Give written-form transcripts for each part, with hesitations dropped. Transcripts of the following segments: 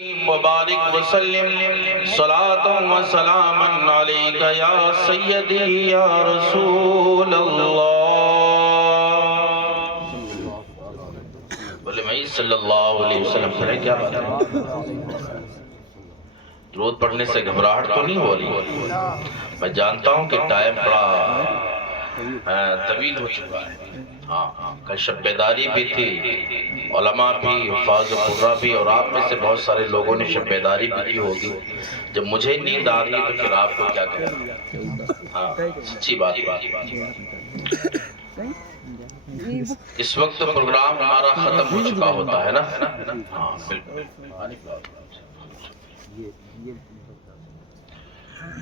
مبارک وسلم صلاۃ و سلام علیک یا سیدی یا رسول اللہ۔ بولے بھائی صلی اللہ علیہ وسلم پڑھے کیا بات ہے؟ درود پڑھنے سے گھبراہٹ تو نہیں ہو رہی؟ میں جانتا ہوں کہ ٹائم بڑا طویل ہو چکا ہے، کل شب بیداری بھی تھی، علماء بھی، حفاظ قرآن بھی، اور آپ میں سے بہت سارے لوگوں نے شب بیداری بھی کی ہوگی۔ جب مجھے نیند آ رہی ہے تو پھر آپ کو کیا کہنا؟ سچی بات ہے۔ اس وقت پروگرام ہمارا ختم ہو چکا ہوتا ہے نا؟ ہاں بالکل۔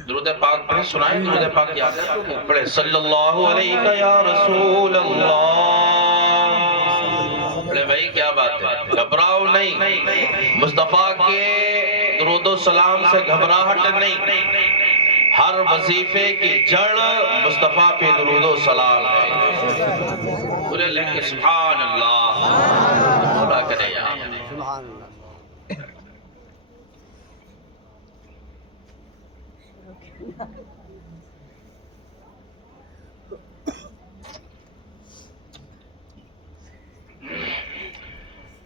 درود پاک پڑھیں، سنائیں درود پاک یاد ہے تو پڑھیں صلی اللہ علیہ یا رسول اللہ۔ بڑے بھائی کیا بات ہے، گھبراؤ نہیں، مصطفیٰ کے درود و سلام سے گھبراہٹ نہیں، ہر وظیفے کی جڑ مصطفیٰ پہ درود و سلام ہے۔ بولے لیکن سبحان اللہ، خدا کرے یا سبحان اللہ۔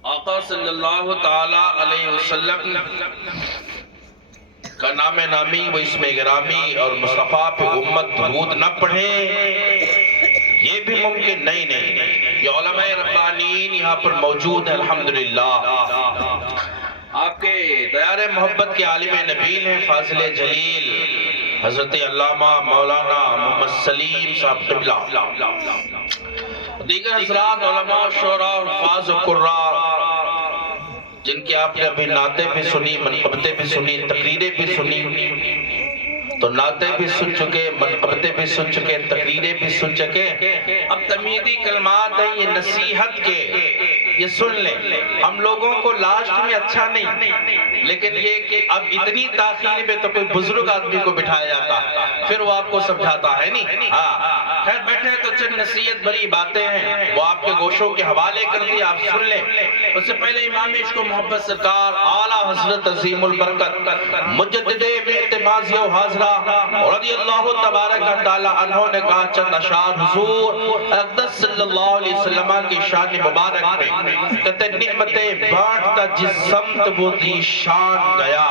آقا صلی اللہ تعالی علیہ وسلم کا نام نامی و اسم گرامی اور مصطفیٰ پہ امت درود نہ پڑھے یہ بھی ممکن نہیں۔ یہ علماء ربانین یہاں پر موجود ہیں الحمدللہ۔ آپ کے دیار محبت کے عالم نبیل ہیں فاضل جلیل حضرت علامہ مولانا محمد سلیم صاحب قبلہ، دیگر حضرات علماء شعراء حفاظ قراء جن کی آپ نے ابھی نعتیں بھی سنی، منقبتیں بھی سنی، تقریریں بھی سنی، تو نعتیں بھی سن چکے، منقبتیں بھی سن چکے، تقریریں بھی سن چکے، اب تمیدی کلمات ہیں یہ نصیحت کے، یہ سن لیں۔ ہم لوگوں کو لاسٹ میں اچھا نہیں، لیکن یہ کہ اب اتنی تاخیر میں تو کوئی بزرگ آدمی کو بٹھایا جاتا پھر وہ آپ کو سمجھاتا ہے نہیں۔ خیر بیٹھے تو چند نصیحت بری باتیں ہیں وہ آپ کے گوشوں کے حوالے کر دی، آپ سن لیں۔ اس سے پہلے امام عشق و محبت سرکار اعلیٰ حضرت عظیم البرکت مجدد اعتمادی و حاضرہ رضی اللہ تبارک تعالی عنہ نے کہا چند اشعار حضور اقدس صلی اللہ علیہ وسلم کی شان مبارک میں، کہتے نعمتیں بانٹتا جس سمت وہ دی شان گیا۔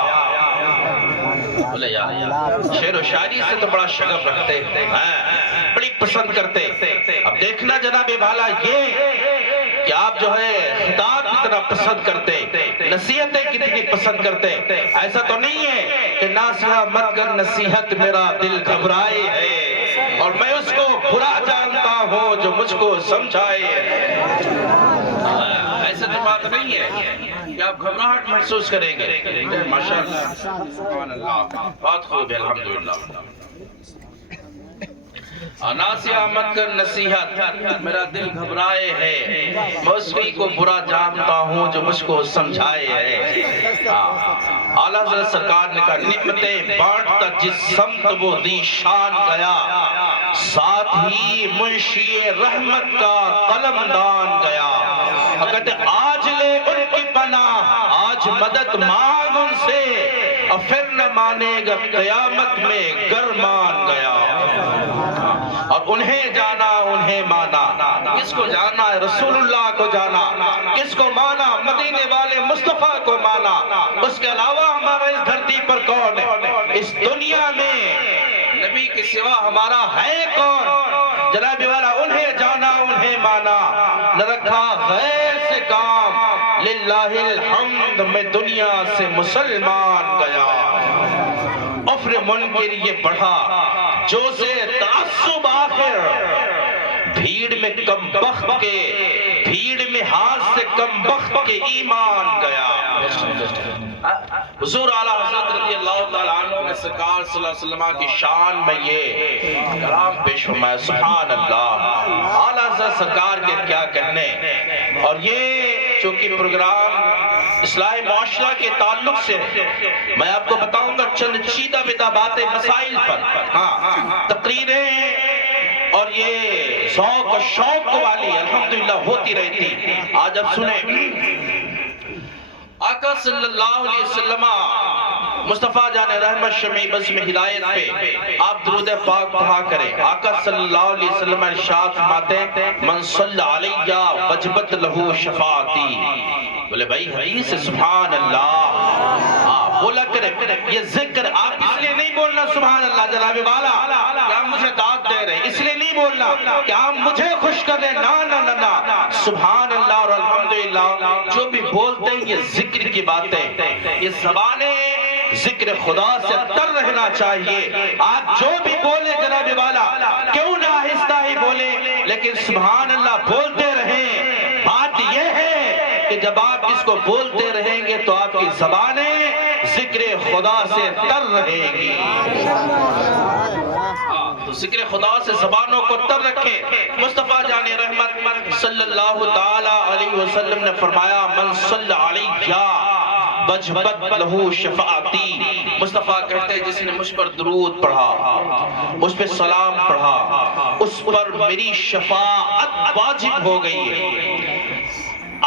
بولے یار شعر و شاعری سے تو بڑا شغف رکھتے ہیں، بڑی پسند کرتے۔ اب دیکھنا جناب بالا یہ کہ آپ جو ہے خطاب کتنا پسند کرتے، نصیحتیں کتنی پسند کرتے۔ ایسا تو نہیں ہے کہ ناصحہ مت کر نصیحت میرا دل گھبرائے ہے اور میں اس کو برا جانتا ہوں جو مجھ کو سمجھائے۔ ایسا تو بات نہیں ہے کہ آپ گھبراہٹ محسوس کریں گے۔ ماشاءاللہ سبحان اللہ، بات خوب ہے الحمدللہ۔ ناصحہ مت کر نصیحت میرا دل گھبرائے ہے، میں اس کو برا جانتا ہوں جو مجھ کو سمجھائے ہے۔ اعلیٰ حضرت سرکار نے کہا نعمتیں بانٹتا جس سمت وہ دی شان گیا، ساتھ ہی منشی رحمت کا قلم دان گیا۔ کہتے آج لے ان کی پناہ، آج مدد مانگ ان سے، اور پھر نہ مانے گا قیامت میں گر مان گیا۔ اور انہیں جانا انہیں مانا، کس کو جانا ہے؟ رسول اللہ کو جانا۔ کس کو مانا؟ مدینے والے مصطفیٰ کو مانا۔ اس کے علاوہ ہمارا اس دھرتی پر کون ہے؟ اس دنیا میں نبی کے سوا ہمارا ہے کون؟ جناب والا انہیں جانا انہیں مانا، نہ رکھا غیر سے کام، للہ الحمد میں دنیا سے مسلمان گیا۔ افر منکر یہ بڑھا جو سے تعصب آخر، بھیڑ میں کم بخت کے، بھیڑ میں ہاتھ سے کم بخت کے ایمان گیا۔ حضور اعلیٰ حضرت رضی اللہ تعالیٰ عنہ نے سرکار صلی اللہ علیہ وسلم کی شان میں یہ کلام پیش فرمایا، سبحان اللہ۔ اعلیٰ حضرت سرکار کے کیا کہنے، اور یہ چونکہ پروگرام اصلاح معاشرہ کے تعلق سے میں آپ کو بتاؤں گا چند چیدہ بدہ باتیں مسائل پر، تقریریں اور یہ ذوق و شوق والی الحمدللہ ہوتی رہتی۔ آج اب سنیں آقا صلی اللہ علیہ وسلم مصطفیٰ جان رحمت شمع بزم ہدایت پہ آپ درود پاک پڑھا کریں. آقا صلی اللہ علیہ وسلم ارشاد فرماتے ہیں من صلی علیہ وجبت لہو شفاعتی. بولے بھائی حدیث سبحان اللہ بولا کرے. یہ ذکر آپ اس لیے نہیں بولنا سبحان اللہ جناب والا کہ آپ مجھے داد دے رہے, اس لیے نہیں بولنا کہ آپ مجھے خوش کر دیں. نا نا نا نا, سبحان اللہ اور الحمدللہ جو بھی بولتے ہیں یہ ذکر کی باتیں, یہ زبانیں ذکر خدا سے تر رہنا چاہیے. آپ جو بھی بولے جناب والا کیوں نہ آہستہ ہی بولے لیکن سبحان اللہ بولتے رہیں. بات یہ ہے کہ جب آپ اس کو بولتے رہیں گے تو آپ کی زبانیں ذکر خدا سے تر رہیں گی. تو ذکر خدا سے زبانوں کو تر رکھیں. مصطفیٰ جان رحمت صلی اللہ تعالی علیہ وسلم نے فرمایا من صلی علیہ وجبت لہو شفاعتی. مصطفیٰ کہتے ہیں جس نے مجھ پر درود پڑھا, مجھ پہ سلام پڑھا, اس پر میری شفاعت واجب ہو گئی ہے.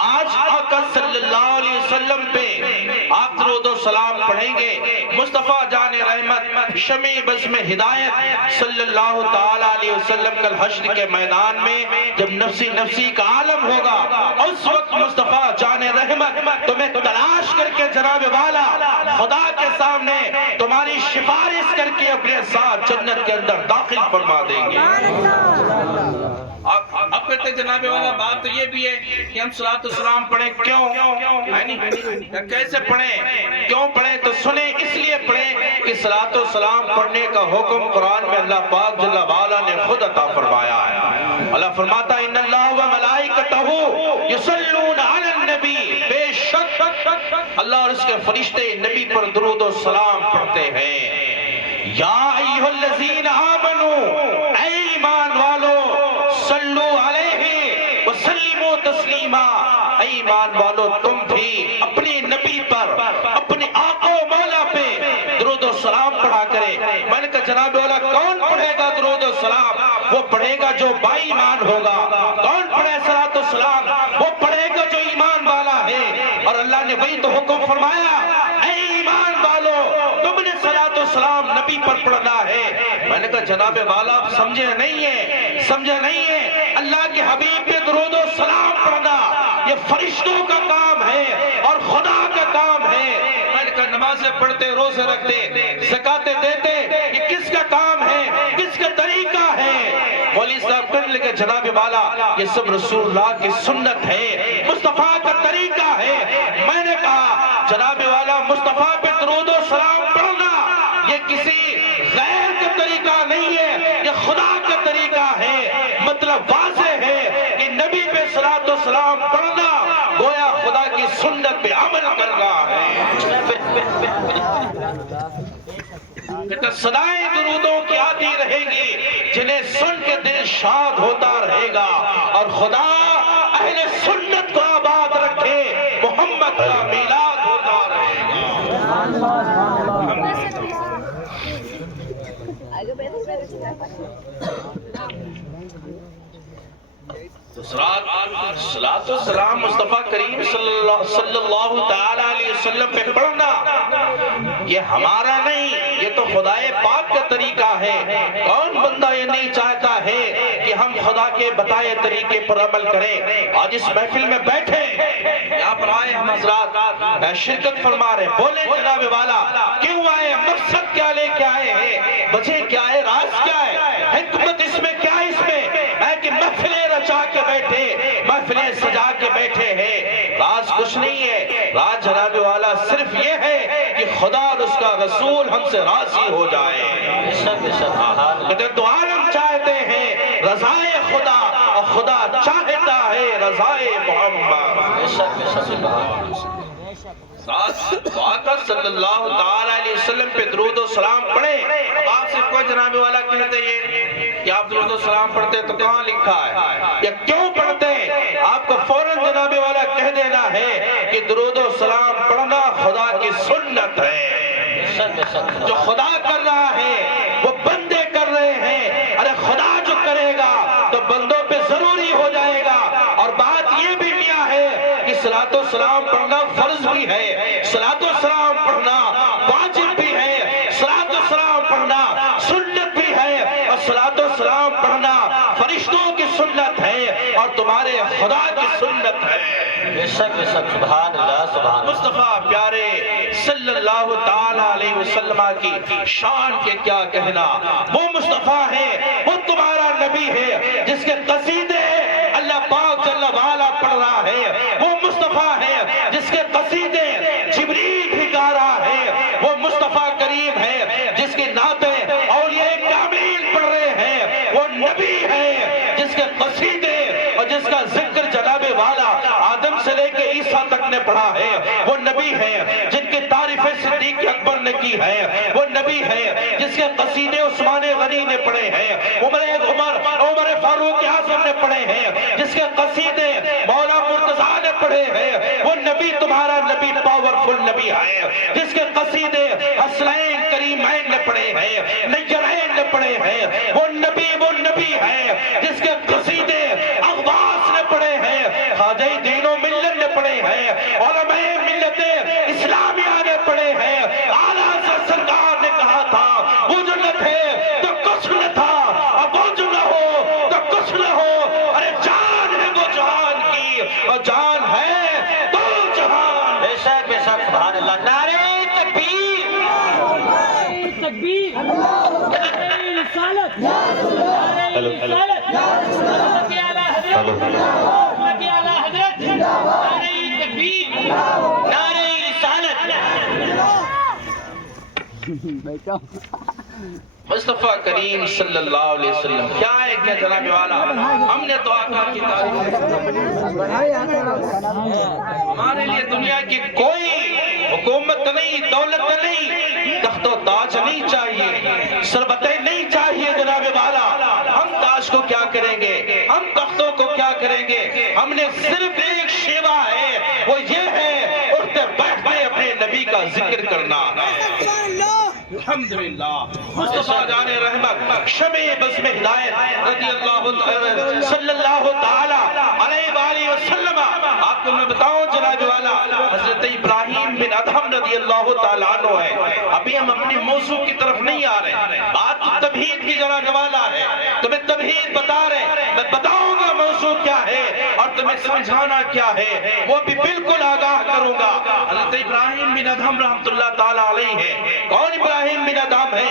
آج آقا صلی اللہ علیہ وسلم پہ آپ درود و سلام پڑھیں گے. مصطفیٰ جان رحمت شمع بزم ہدایت صلی اللہ تعالی علیہ وسلم کل حشر کے میدان میں جب نفسی نفسی کا عالم ہوگا, اس وقت مصطفیٰ جان رحمت تمہیں تلاش کر کے جناب والا خدا کے سامنے تمہاری سفارش کر کے اپنے ساتھ جنت کے اندر داخل فرما دیں گے. اب کہتے جناب والا بات تو یہ بھی ہے کہ ہم صلاۃ السلام پڑھیں کیوں, کیسے پڑھیں, کیوں پڑھیں؟ تو سنیں اس لیے پڑھیں کہ صلاۃ السلام پڑھنے کا حکم قرآن میں اللہ پاک جل وعلا نے خود عطا فرمایا ہے. اللہ فرماتا ہے ان اللہ و ملائکتہ یصلون علی النبی, بے شک اللہ اور اس کے فرشتے نبی پر درود و سلام پڑھتے ہیں. یا ایھا الذین آمنوا, اے ایمان والو, صلو علیہ وسلموا تسلیما, اے ایمان والو تم بھی اپنے نبی پر, اپنے آقا و مولا پہ درود و سلام پڑھا کرے. میں نے کہا جناب والا کون پڑھے گا درود و سلام؟ وہ پڑھے گا جو با ایمان ہوگا. کون پڑھے صلاۃ السلام؟ وہ پڑھے گا جو ایمان والا ہے. اور اللہ نے وہی تو حکم فرمایا اے ایمان والو تم نے صلاۃ السلام نبی پر پڑھنا ہے. میں نے کہا جناب والا آپ سمجھے نہیں ہیں, سمجھے نہیں ہیں. اللہ کے حبیب پہ درود و سلام پڑھنا یہ فرشتوں کا کام ہے اور خدا کا کام ہے. میں نے کہا نمازیں پڑھتے, روزے رکھتے, زکاتیں دیتے, یہ کس کا کام ہے, کس کا طریقہ ہے؟ مولوی صاحب کہنے لگے جناب والا یہ سب رسول اللہ کی سنت ہے, مصطفیٰ کا طریقہ ہے. میں نے کہا جناب والا مصطفیٰ پہ درود و سلام پڑھنا یہ کسی غیر کا طریقہ نہیں ہے, یہ خدا کا طریقہ ہے. مطلب واضح ہے کہ نبی پہ صلاۃ و سلام پڑھنا گویا خدا کی سنت پہ عمل کرنا ہے. صدائیں درودوں کی آتی رہے گی جنہیں سن کے دل شاد ہوتا رہے گا, اور خدا اہل سنت کو آباد رکھے, محمد کا میلاد ہوتا رہے گا. صلاۃ السلام مصطفیٰ کریم صلی اللہ تعالی علیہ وسلم پہ پڑھنا یہ ہمارا نہیں, یہ تو خدا پاک کا طریقہ ہے. کون بندہ یہ نہیں چاہتا ہے کہ ہم خدا کے بتائے طریقے پر عمل کریں؟ آج اس محفل میں بیٹھے یہاں پر آئے ہم حضرات شرکت فرما رہے, بولے جناب والا کیوں آئے, مقصد کیا لے کے آئے ہیں, وجہ کیا ہے, راز کیا ہے, حکمت اس میں کیا ہے؟ اس میں ہے کہ محفلیں رچا کے بیٹھے, محفلیں سجا کے بیٹھے ہیں. راز کچھ نہیں ہے, راز جناب والا صرف یہ ہے کہ خدا اور اس کا رسول ہم سے راضی ہو جائے. کہتے تو عالم چاہتے ہیں رضائے خدا, اور خدا چاہتا ہے رضائے محمد. آقا صلی اللہ تعالی علیہ وسلم پہ درود و سلام پڑھے. اب آپ سے کوئی جناب والا کہتے ہیں کہ آپ درود و سلام پڑھتے تو کہاں لکھا ہے یا کیوں پڑھتے ہیں؟ آپ کو فوراً جناب والا کہہ دینا ہے کہ درود و سلام پڑھنا خدا کی سنت ہے. جو خدا کر رہا ہے وہ بندے کر رہے ہیں. ارے خدا جو کرے گا تو بندوں پہ ضروری ہو جائے گا. اور بات یہ بھی میاں ہے کہ صلاۃ و سلام پڑھنا فرض بھی ہے, صلاۃ و سلام پڑھنا واجب بھی ہے، صلاۃ و سلام پڑھنا سنت بھی ہے، اور صلاۃ و سلام پڑھنا فرشتوں کی سنت ہے اور تمہارے خدا کی سنت ہے۔ بے شک بے شک، سبحان اللہ سبحان اللہ۔ مصطفیٰ پیارے صلی اللہ تعالی علیہ وسلم کی شان کے کیا کہنا، وہ مصطفیٰ ہے، وہ تمہارا نبی ہے جس کے قصیدے اللہ پاک جل وعلا پڑھ رہا ہے، وہ مصطفیٰ ہے جس کے قصیدے جبریل بھی گا رہا ہے، وہ مصطفیٰ کریم ہے جس کی نعتیں اولیاء کاملین پڑھ رہے ہیں، وہ نبی ہے جس کے قصیدے اور جس کا ذکر جناب والا آدم سے لے کے عیسیٰ تک نے پڑھا ہے، وہ نبی ہے جن کی تعریف صدیق اکبر نے کی ہے، وہ نبی ہے جس کے قصیدے عثمان غنی نے پڑھے ہیں، عمر فاروق اعظم نے پڑھے ہیں، جس کے قصیدے مولا مرتضیٰ نے پڑھے ہیں، وہ نبی تمہارا نبی پاورفل نبی ہے جس کے قصیدے حسنین کریمین نے پڑھے ہیں، نیرین نے پڑھے ہیں، وہ نبی ہے جس کے قصیدے اغواث نے پڑھے ہیں، خواجہ دین و ملت نے پڑھے ہیں، علماء ملت اسلامیہ نے پڑھے ہیں۔ اعلیٰ حضرت سرکار نے کہا تھا وہ جو نہ تھے تو کچھ نہ تھا، اور وہ جو نہ ہو تو کچھ نہ ہو، ارے جان ہے وہ جہان کی اور جان ہے تو جہان۔ بے شک بے شک، سبحان اللہ۔ نعرہ تکبیر، تکبیر، نعرہ رسالت، نعرہ رسالت، حضرت اعلیٰ حضرت، حضرت اعلیٰ حضرت، نعرہ تکبیر، نعرہ رسالت۔ مصطفیٰ کریم صلی اللہ علیہ وسلم کیا ہے کیا جناب والا، ہم نے تو آقا کی تعریف، ہمارے لیے دنیا کی کوئی حکومت نہیں، دولت نہیں، تخت و تاج نہیں چاہیے، ثروتیں نہیں چاہیے جناب والا۔ ہم تاج کو کیا کریں گے، ہم تختوں کو کیا کریں گے، ہم نے صرف ایک شیوا ہے، وہ یہ ہے اٹھتے بیٹھتے اپنے نبی کا ذکر کرنا۔ الحمدللہ مصطفیٰ جان رحمت شمع بزم ہدایت رضی اللہ صلی اللہ تعالی علیہ وآلہ وسلم، آپ کو میں بتاؤں جناب والا، حضرت ابراہیم بن ادہم رضی اللہ تعالیٰ عنہ ہے۔ ابھی ہم اپنی موضوع کی طرف نہیں آ رہے، بات تمہید کی جناب والا ہے، تمہیں تمہید بتا رہے، میں بتاؤں گا موضوع کیا ہے اور تمہیں سمجھانا کیا ہے، وہ بھی بالکل آگاہ کروں گا۔ حضرت ابراہیم بن ادہم رحمت اللہ تعالیٰ علیہ ہے، کون ابراہیم بن ادہم ہے؟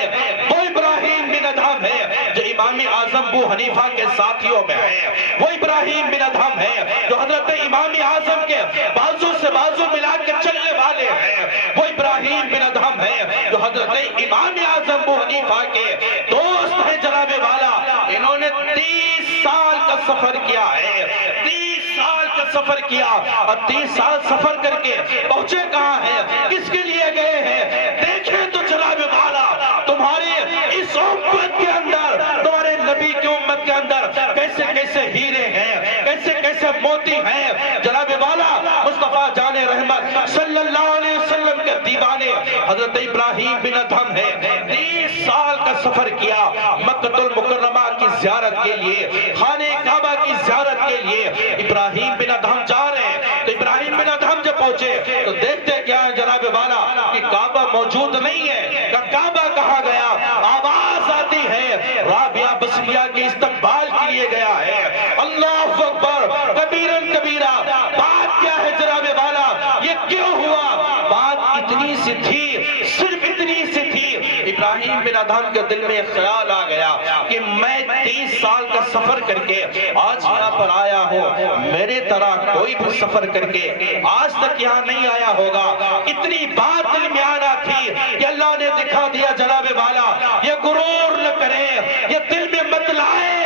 وہ ابراہیم بن ادہم ہے جو امام اعظم ابو حنیفہ کے ساتھیوں میں ہے، وہ ابراہیم بن ادہم ہے جو حضرت امام اعظم کے بازو سے بازو ملا کے چلنے والے ہیں، وہ ابراہیم بن ادہم ہے جو حضرت امام اعظم ابو حنیفہ کے دوست ہیں جناب والا۔ انہوں نے 30 سال کا سفر کیا ہے، 30 سال کا سفر کیا، اور 30 سال سفر کر کے پہنچے کہاں ہیں، کس کے لیے گئے ہیں؟ دیکھیں تو جناب والا تمہارے اس امت کے اندر، تمہارے نبی کی امت کے اندر کیسے کیسے ہیرے ہیں، کیسے کیسے موتی ہیں جناب والا۔ مصطفیٰ جان رحمت صلی اللہ علیہ وسلم کے دیوانے حضرت ابراہیم بن ادہم ہے، 30 سال کا سفر کیا مکہ المکرمہ کی زیارت کے لیے، خانہ کعبہ کی زیارت کے لیے ابراہیم بن ادہم جا رہے ہیں۔ تو ابراہیم بن ادہم جب پہنچے تو دیکھتے کیا ہے جناب والا کہ کعبہ موجود نہیں ہے، کہ کعبہ کہاں گیا؟ آواز آتی ہے رابعہ بصریہ کے استقبال کے لیے گیا ہے۔ اللہ اکبر کبیرن کبیرہ، بات کیا ہے جناب والا، یہ کیوں ہوا؟ بات اتنی سی تھی، صرف اتنی سی تھی، ابراہیم بن ادہم کے دل میں ایک خیال آ گیا کہ میں 30 سال کا سفر کر کے آج یہاں پر آیا ہوں، میرے طرح کوئی بھی سفر کر کے آج تک یہاں نہیں آیا ہوگا۔ اتنی بات دل میں آنا تھی کہ اللہ نے دکھا دیا جناب والا، یہ غرور نہ کرے، یہ دل میں مت لائے،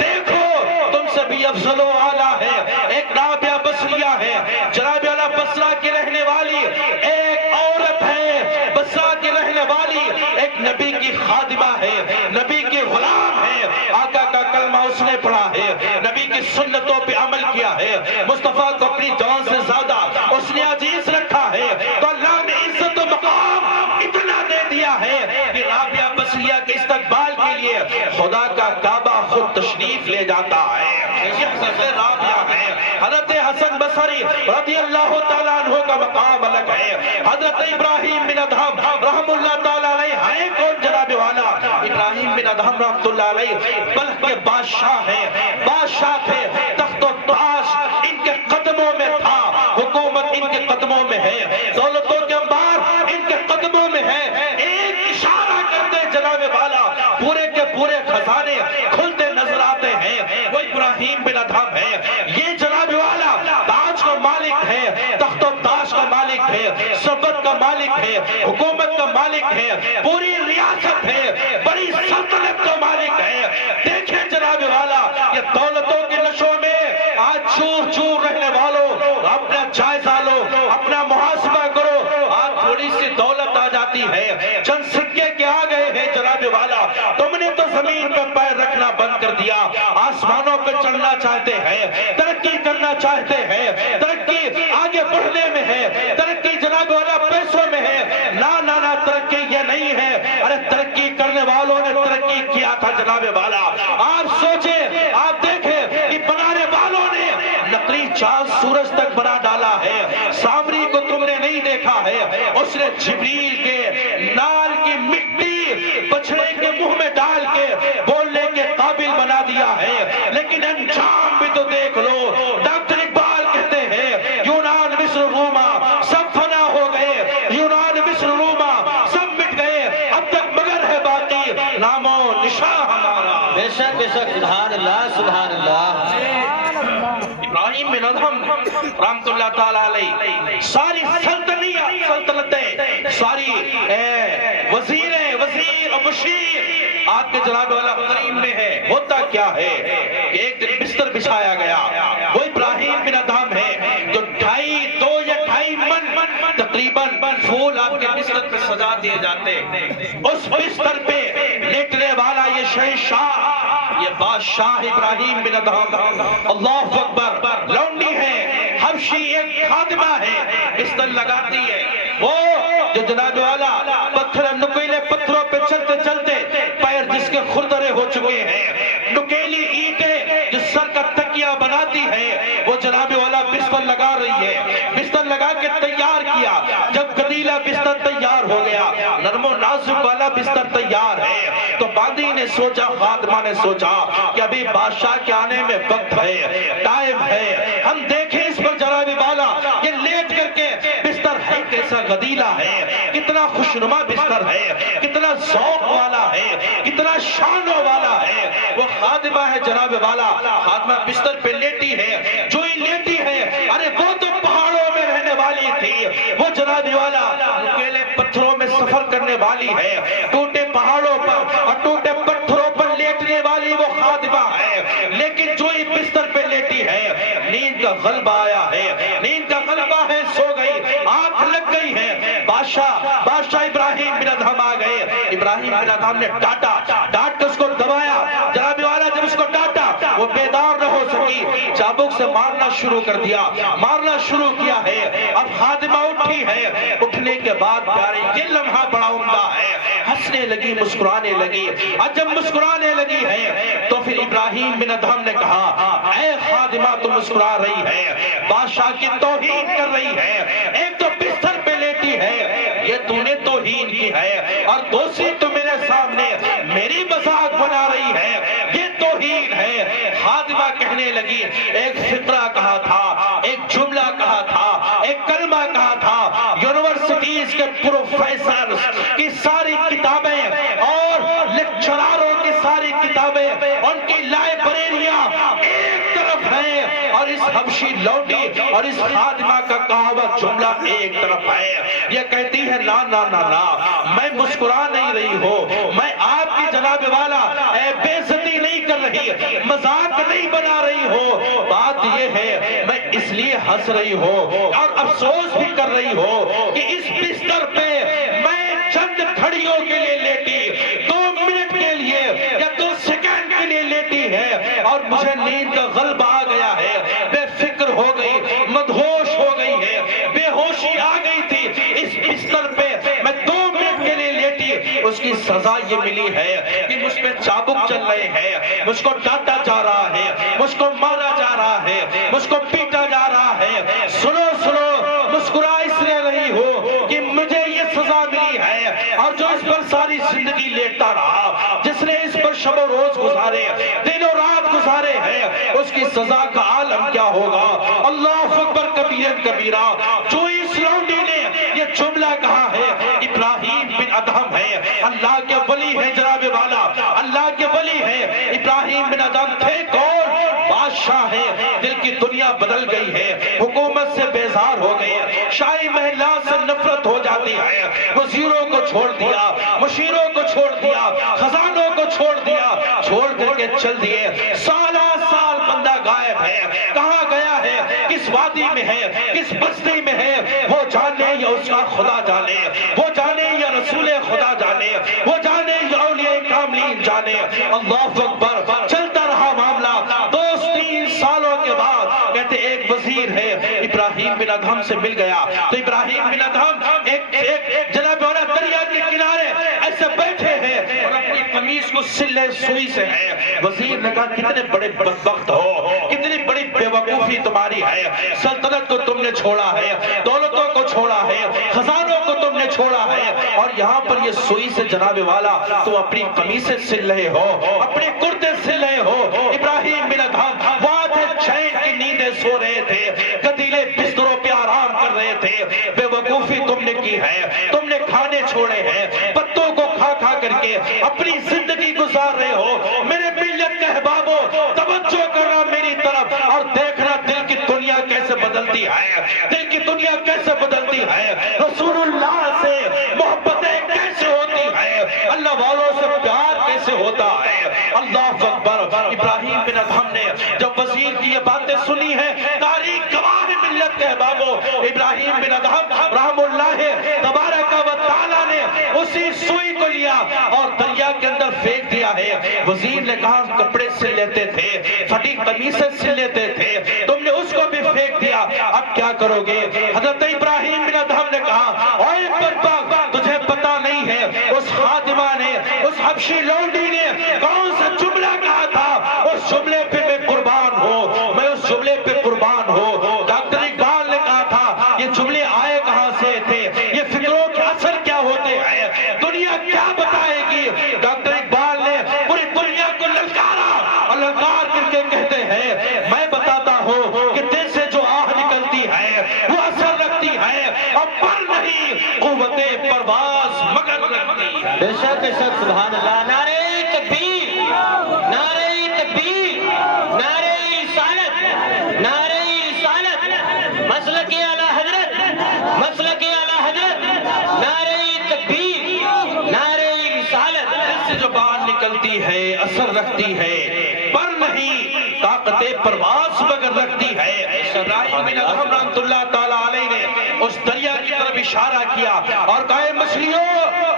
دیکھو تم سے بھی افضل و اعلیٰ ہے۔ ایک رابعہ بصریہ ہے، جناب والا بصرہ کی رہنے والی ایک عورت ہے، بصرہ کی رہنے والی ایک نبی کی خادمہ ہے، نبی کی غلام ہے، آقا کا کلمہ اس نے پڑھا ہے، نبی کی سنتوں پہ عمل کیا ہے، مصطفیٰ کو اپنی جان سے زیادہ اس نے عزیز رکھا ہے، تو اللہ نے عزت و مقام اتنا دے دیا ہے کہ رابعہ بصریہ کے استقبال کے لیے خدا کا کعبہ خود تشریف لے جاتا ہے۔ یہ حضرت رابعہ ہے، حضرت حسن بصری رضی اللہ تعالیٰ عنہ کا مقام الگ ہے. حضرت ابراہیم بن ادہم رحم اللہ تعالیٰ علیہ ہیں کون جناب والا؟ ابراہیم بن ادہم رحمت اللہ علیہ بلخ کے بادشاہ ہیں، بادشاہ تھے. تخت و تاج ان کے قدموں میں تھا، حکومت ان کے قدموں میں ہے، دولتوں کے انبار ان کے قدموں میں ہے. ایک اشارہ کرتے جناب والا پورے کے پورے خزانے کھلتے نظر آتے ہیں. وہ ابراہیم بن ادہم ہے. یہ جناب والا تاج کا مالک ہے، تخت و تاج کا مالک ہے، سلطنت کا مالک ہے، حکومت کا مالک ہے، پوری ریاست ہے، بڑی سلطنت کا مالک ہے. دیکھیں جناب والا یہ دولتوں کے نشوں میں آج چور چور رہنے والوں اپنا جائزہ لو، اپنا محاسبہ کرو. آج تھوڑی سی دولت آ جاتی ہے، چند سکے کے آ گئے ہیں جناب والا، تم نے تو زمین پہ پیر رکھنا بند کر دیا. آسمانوں پہ چڑھنا چاہتے ہیں، ترقی کرنا چاہتے ہیں، ترقی آگے بڑھنے میں ہے، ترقی جناب والا پیسوں میں ہے. نا ترقی یہ نہیں ہے. ارے ترقی کرنے والوں نے ترقی کیا تھا جناب والا. آپ سوچیں، آپ دیکھیں کہ بنانے والوں نے نقلی چاند سورج تک بنا ڈالا ہے. سامری کو تم نے نہیں دیکھا ہے، اس نے جبریل کے نال کی مٹی بچڑے کے منہ میں ڈال کے بولنے کے قابل بنا دیا ہے. لیکن انجام بھی تو دیکھ لو. ڈاکٹر اقبال کہتے ہیں یونان مصر روما سب فنا ہو گئے، یونان مصر روما سب مٹ گئے، اب تک مگر ہے باقی نام و نشاں ہمارا. بے شک سبحان اللہ سبحان اللہ. ابراہیم بن ادہم رحمت اللہ تعالیٰ علیہ ساری سلطنتیں، ساری وزیر و مشیر آپ کے جناب والا قریب میں ہے. ہوتا کیا ہے کہ ایک دن بستر بچھایا گیا. وہ ابراہیم بن ادہم ہے جو 2.5 یا 2.5 من تقریباً پھول آپ کے بستر پہ سجا دیے جاتے. اس بستر پہ لیٹنے والا یہ شہنشاہ، یہ بادشاہ ابراہیم بن ادہم، اللہ اکبر، لونڈی ہے، حبشی ایک خادمہ ہے، بستر لگاتی ہے. وہ جو جناب والا نکیلے پتھروں پہ چلتے چلتے پیر جس کے خردرے ہو چکے ہیں، نکیلی اینٹیں جس سر کا تکیہ بناتی ہے، وہ جناب والا بستر لگا رہی ہے. بستر لگا کے تیار کیا. جب گدیلا بستر تیار ہو گیا، نرم و نازک والا بستر تیار ہے، تو باندی نے سوچا، خادمہ نے سوچا کہ ابھی بادشاہ کے آنے میں وقت ہے، ٹائم ہے، ہم دیکھیں اس پر جناب والا یہ لیٹ کر کے بستر ہے کیسا گدیلا ہے، کتنا خوشنما بستر ہے، کتنا ذوق والا ہے، کتنا شانوں والا ہے. وہ خادمہ ہے جناب والا، خادمہ بستر پہ لیٹی ہے. جو ہی لیٹی ہے، ارے وہ تو پہاڑوں میں رہنے والی تھی، وہ جناب والا نکیلے پتھروں میں سفر کرنے والی ہے، ٹوٹے پہاڑوں پر اور ٹوٹے پتھروں پر لیٹنے والی وہ خادمہ ہے. لیکن جو ہی بستر پہ لیٹی ہے، نیند کا غلبہ آیا ہے، نیند کا غلبہ ہے، سو گئی، آنکھ لگ گئی ہے. بادشاہ ابراہیم بن ادہم آ گئے. ابراہیم بن ادہم نے ڈانٹا، ڈانٹ کے اس کو دبایا. جناب والا جب اس کو ڈانٹا وہ بیدار نہ ہو سکی، چابک سے مارنا شروع کر دیا، مارنا شروع کیا ہے. اب خادمہ اٹھی ہے، اٹھنے کے بعد پیارے یہ لمحہ بڑا عمدہ ہے، ہنسنے لگی، مسکرانے لگی. اور جب مسکرانے لگی ہے تو پھر ابراہیم بن ادہم نے کہا، اے خادمہ تم مسکرا رہی ہے، بادشاہ کی توہین کر رہی ہے. ایک تو بستر پہ لیٹی ہے، یہ تو نے توہین کی ہے، اور دوسری تو میرے سامنے میری مذاق بنا رہی ہے، یہ توہین ہے. خادمہ کہنے لگی، ایک فقرہ کہا تھا، ایک جملہ کہا تھا، ایک کلمہ کہا تھا. یونیورسٹیز کے پروفیسر کی ساری کتابیں اور لیکچراروں کی ساری کتابیں، ان کی لائبریریاں ایک طرف ہیں، اور اس حبشی لونڈی اور اس خادمہ کا کہاوت جملہ ایک طرف ہے. یہ کہتی ہے نا نا نا نا، میں مسکرا نہیں رہی ہوں، میں آپ کی جناب والا بے عزتی نہیں کر رہی، مذاق نہیں بنا رہی ہوں. بات یہ ہے میں اس لیے ہنس رہی ہوں اور افسوس بھی کر رہی ہوں کہ اس بستر پہ میں چند گھڑیوں کے لیے لیٹی، 2 منٹ کے لیے یا 2 سیکنڈ کے لیے لیٹی ہے، اور مجھے نیند کا غلبہ آ گیا ہے، بے فکر ہو گئی، مدہوش ہو گئی ہے، بے ہوشی آ گئی تھی. اس بستر پہ میں 2 منٹ کے لیے لیٹی. اس کی سزا یہ ملی ہے کہ مجھ پہ چابک چل رہے ہیں، مجھ کو ڈانٹا جا رہا ہے، مجھ کو مارا جا رہا ہے، مجھ کو پیٹا جا رہا ملی ہے اور جو اس پر ساری زندگی لیٹتا رہا، جس نے اس پر شب و روز گزارے، دن و رات گزارے ہیں، اس کی سزا کا عالم کیا ہوگا؟ اللہ اکبر کبیرن کبیرہ۔ جو اس لونڈی نے یہ جملہ کہا ہے، ابراہیم بن ادہم ہے، اللہ کے ولی ہے جناب والا، اللہ کے ولی ہے۔ ابراہیم بن ادہم تھے کون؟ بادشاہ ہے، دل کی دنیا بدل گئی ہے، حکومت سے بیزار ہو گئی ہے، شاہی محلات سے نفرت ہو جاتی ہے، وزیروں کو چھوڑ دیا، مشیروں کو چھوڑ دیا، خزانوں کو چھوڑ دیا، چھوڑ کر کے چل دیے۔ سالہ سال بندہ غائب ہے، کہاں گیا ہے، کس وادی میں ہے، کس بستی میں ہے، وہ جانے یا اس کا خدا جانے، وہ جانے یا رسول خدا جانے، وہ جانے یا اولیاء کاملین جانے۔ اللہ اکبر۔ چلتا رہا معاملہ، 2-3 سالوں کے بعد کہتے ایک وزیر ہے ابراہیم بن ادہم سے مل گیا، تو ابراہیم بن ادہم ایک جناب والا دریا کے کنارے ایسے بیٹھے ہیں اور اپنی قمیص کو سلے سوئی سے ہے۔ وزیر نے کہا کتنے بڑے بدبخت ہو، کتنی بڑی بے وقوفی تمہاری ہے، سلطنت کو تم نے چھوڑا ہے، دولتوں کو چھوڑا ہے، خزانوں کو تم نے چھوڑا ہے، اور یہاں پر یہ سوئی سے جناب والا تو اپنی قمیصیں سل رہے ہو، اپنے کرتے سل رہے ہو۔ ابراہیم بن ادہم وہاں تھے، چین کی نیندیں سو رہے تھے، قتیلے بستروں پہ آرام کر رہے تھے۔ بے وقوفی تم نے کی ہے، تم نے کھانے چھوڑے ہیں، پتوں کو کھا کھا کر کے اپنی زندگی گزار رہے ہو۔ میرے ملت کے احبابو، توجہ کرنا میری طرف اور دیکھنا دل کی دنیا کیسے بدلتی ہے، دل کی دنیا کیسے بدلتی ہے، رسول اللہ سے محبتیں کیسے ہوتی ہے، اللہ والوں سے پیار کیسے ہوتا ہے۔ اللہ اکبر۔ ابراہیم بن ادہم نے جب وزیر کی یہ باتیں سنی ہیں، تاریخ گواہ ہے ملت کے احبابو، ابراہیم بن ادہم رحم اللہ تبارک و تعالی نے اسی سوئی کو لیا اور دریا کے اندر پھینک دیا ہے۔ وزیر نے کہا کپڑے سل لیتے تھے، پھٹی قمیصیں سل لیتے تھے، تم نے اس کو بھی پھینک دیا، اب کیا کرو گے؟ حضرت ابراہیم بن ادہم نے کہا اوے بدبخت، تجھے پتہ نہیں ہے اس خادمہ نے، اس حبشی لونڈی نے کون سا جملہ کہا تھا، اس جملے پہ میں قربان ہوں، میں اس جملے پہ قربان ہوں۔ ڈاکٹر اقبال نے کہا تھا یہ جملے آئے کہاں سے تھے، یہ فکروں کے اثر کیا ہوتے ہیں، دنیا کیا بتائے گی۔ ڈاکٹر اقبال نے پوری دنیا کو للکارا اور للکار کر کے کہتے ہیں میں بتاتا ہوں کہ دل سے جو آہ نکلتی ہے وہ اثر رکھتی ہے اور پر نہیں قوت پرواز مگر رکھتی ہے۔ بے شک بے شک، سبحان اللہ۔ نعرہ تکبیر، نعرہ تکبیر، نعرہ رسالت، نعرہ رسالت، مسلک اعلیٰ حضرت، مسلک اعلیٰ حضرت، نعرہ تکبیر، نعرہ رسالت۔ دل سے جو بات نکلتی ہے اثر رکھتی ہے، پر نہیں طاقت پرواز مگر رکھتی ہے۔ ابراہیم بن ادہم رحمۃ اللہ تعالیٰ علیہ نے اس دریا کی طرف اشارہ کیا اور کہا مچھلیوں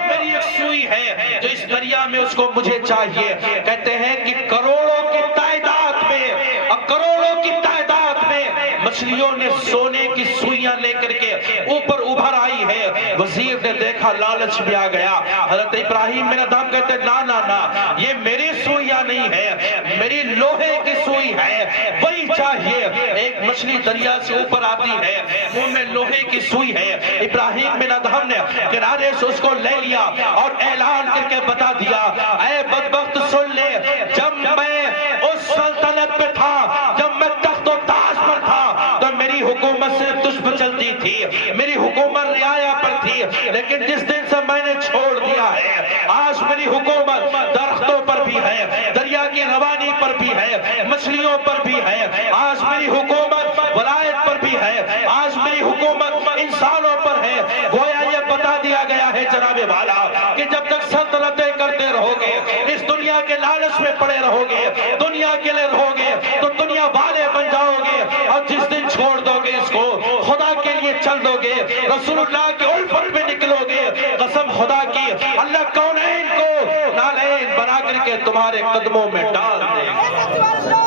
میری ایک سوئی ہے جو اس دریا میں، اس کو مجھے چاہیے۔ کہتے ہیں کہ کروڑوں کی تعداد میں اور کروڑوں کی تعداد میں مچھلیوں نے سونے کی سوئیاں لے کر کے اوپر ابھر آئی ہے۔ وزیر نے دیکھا، لالچ بھی آ گیا۔ حضرت ابراہیم بن ادہم کہتے نا نا نا، یہ میری سوئیاں نہیں ہے، میری لوہے کی سوئی ہے، وہی چاہیے۔ ایک مچھلی دریا سے اوپر آتی ہے، منہ میں لوہے کی سوئی ہے۔ ابراہیم بن ادہم نے کنارے سے اس کو لے لیا اور اعلان کر کے بتا دیا اے بدبخت سن لے، جب میں اس سلطنت پہ تھا، جب میں تخت و تاج پر تھا تو میری حکومت صرف تجھ پر چلتی تھی، میری حکومت رعایا پر تھی، لیکن جس دن سے میں نے چھوڑ دیا ہے آج میری حکومت درختوں پر بھی ہے، دریا کی روانی پر بھی ہے، مچھلیوں پر بھی ہے، آج میری حکومت ولایت پر بھی ہے، آج میری حکومت انسانوں پر ہے۔ گویا یہ بتا دیا گیا ہے جناب والا کہ جب تک سلطنتیں کرتے رہو گے، اس دنیا کے لالچ میں پڑے رہو گے، دنیا کے لیے رہو گے تو دنیا والے بن جاؤ گے، اور جس دن چھوڑ دو گے اس کو، خدا کے لیے چل دو گے، رسول اللہ کے الفت میں نکلو گے، قسم خدا کی اللہ کونین کو نالین بنا کر کے تمہارے قدموں میں ڈال دے گا۔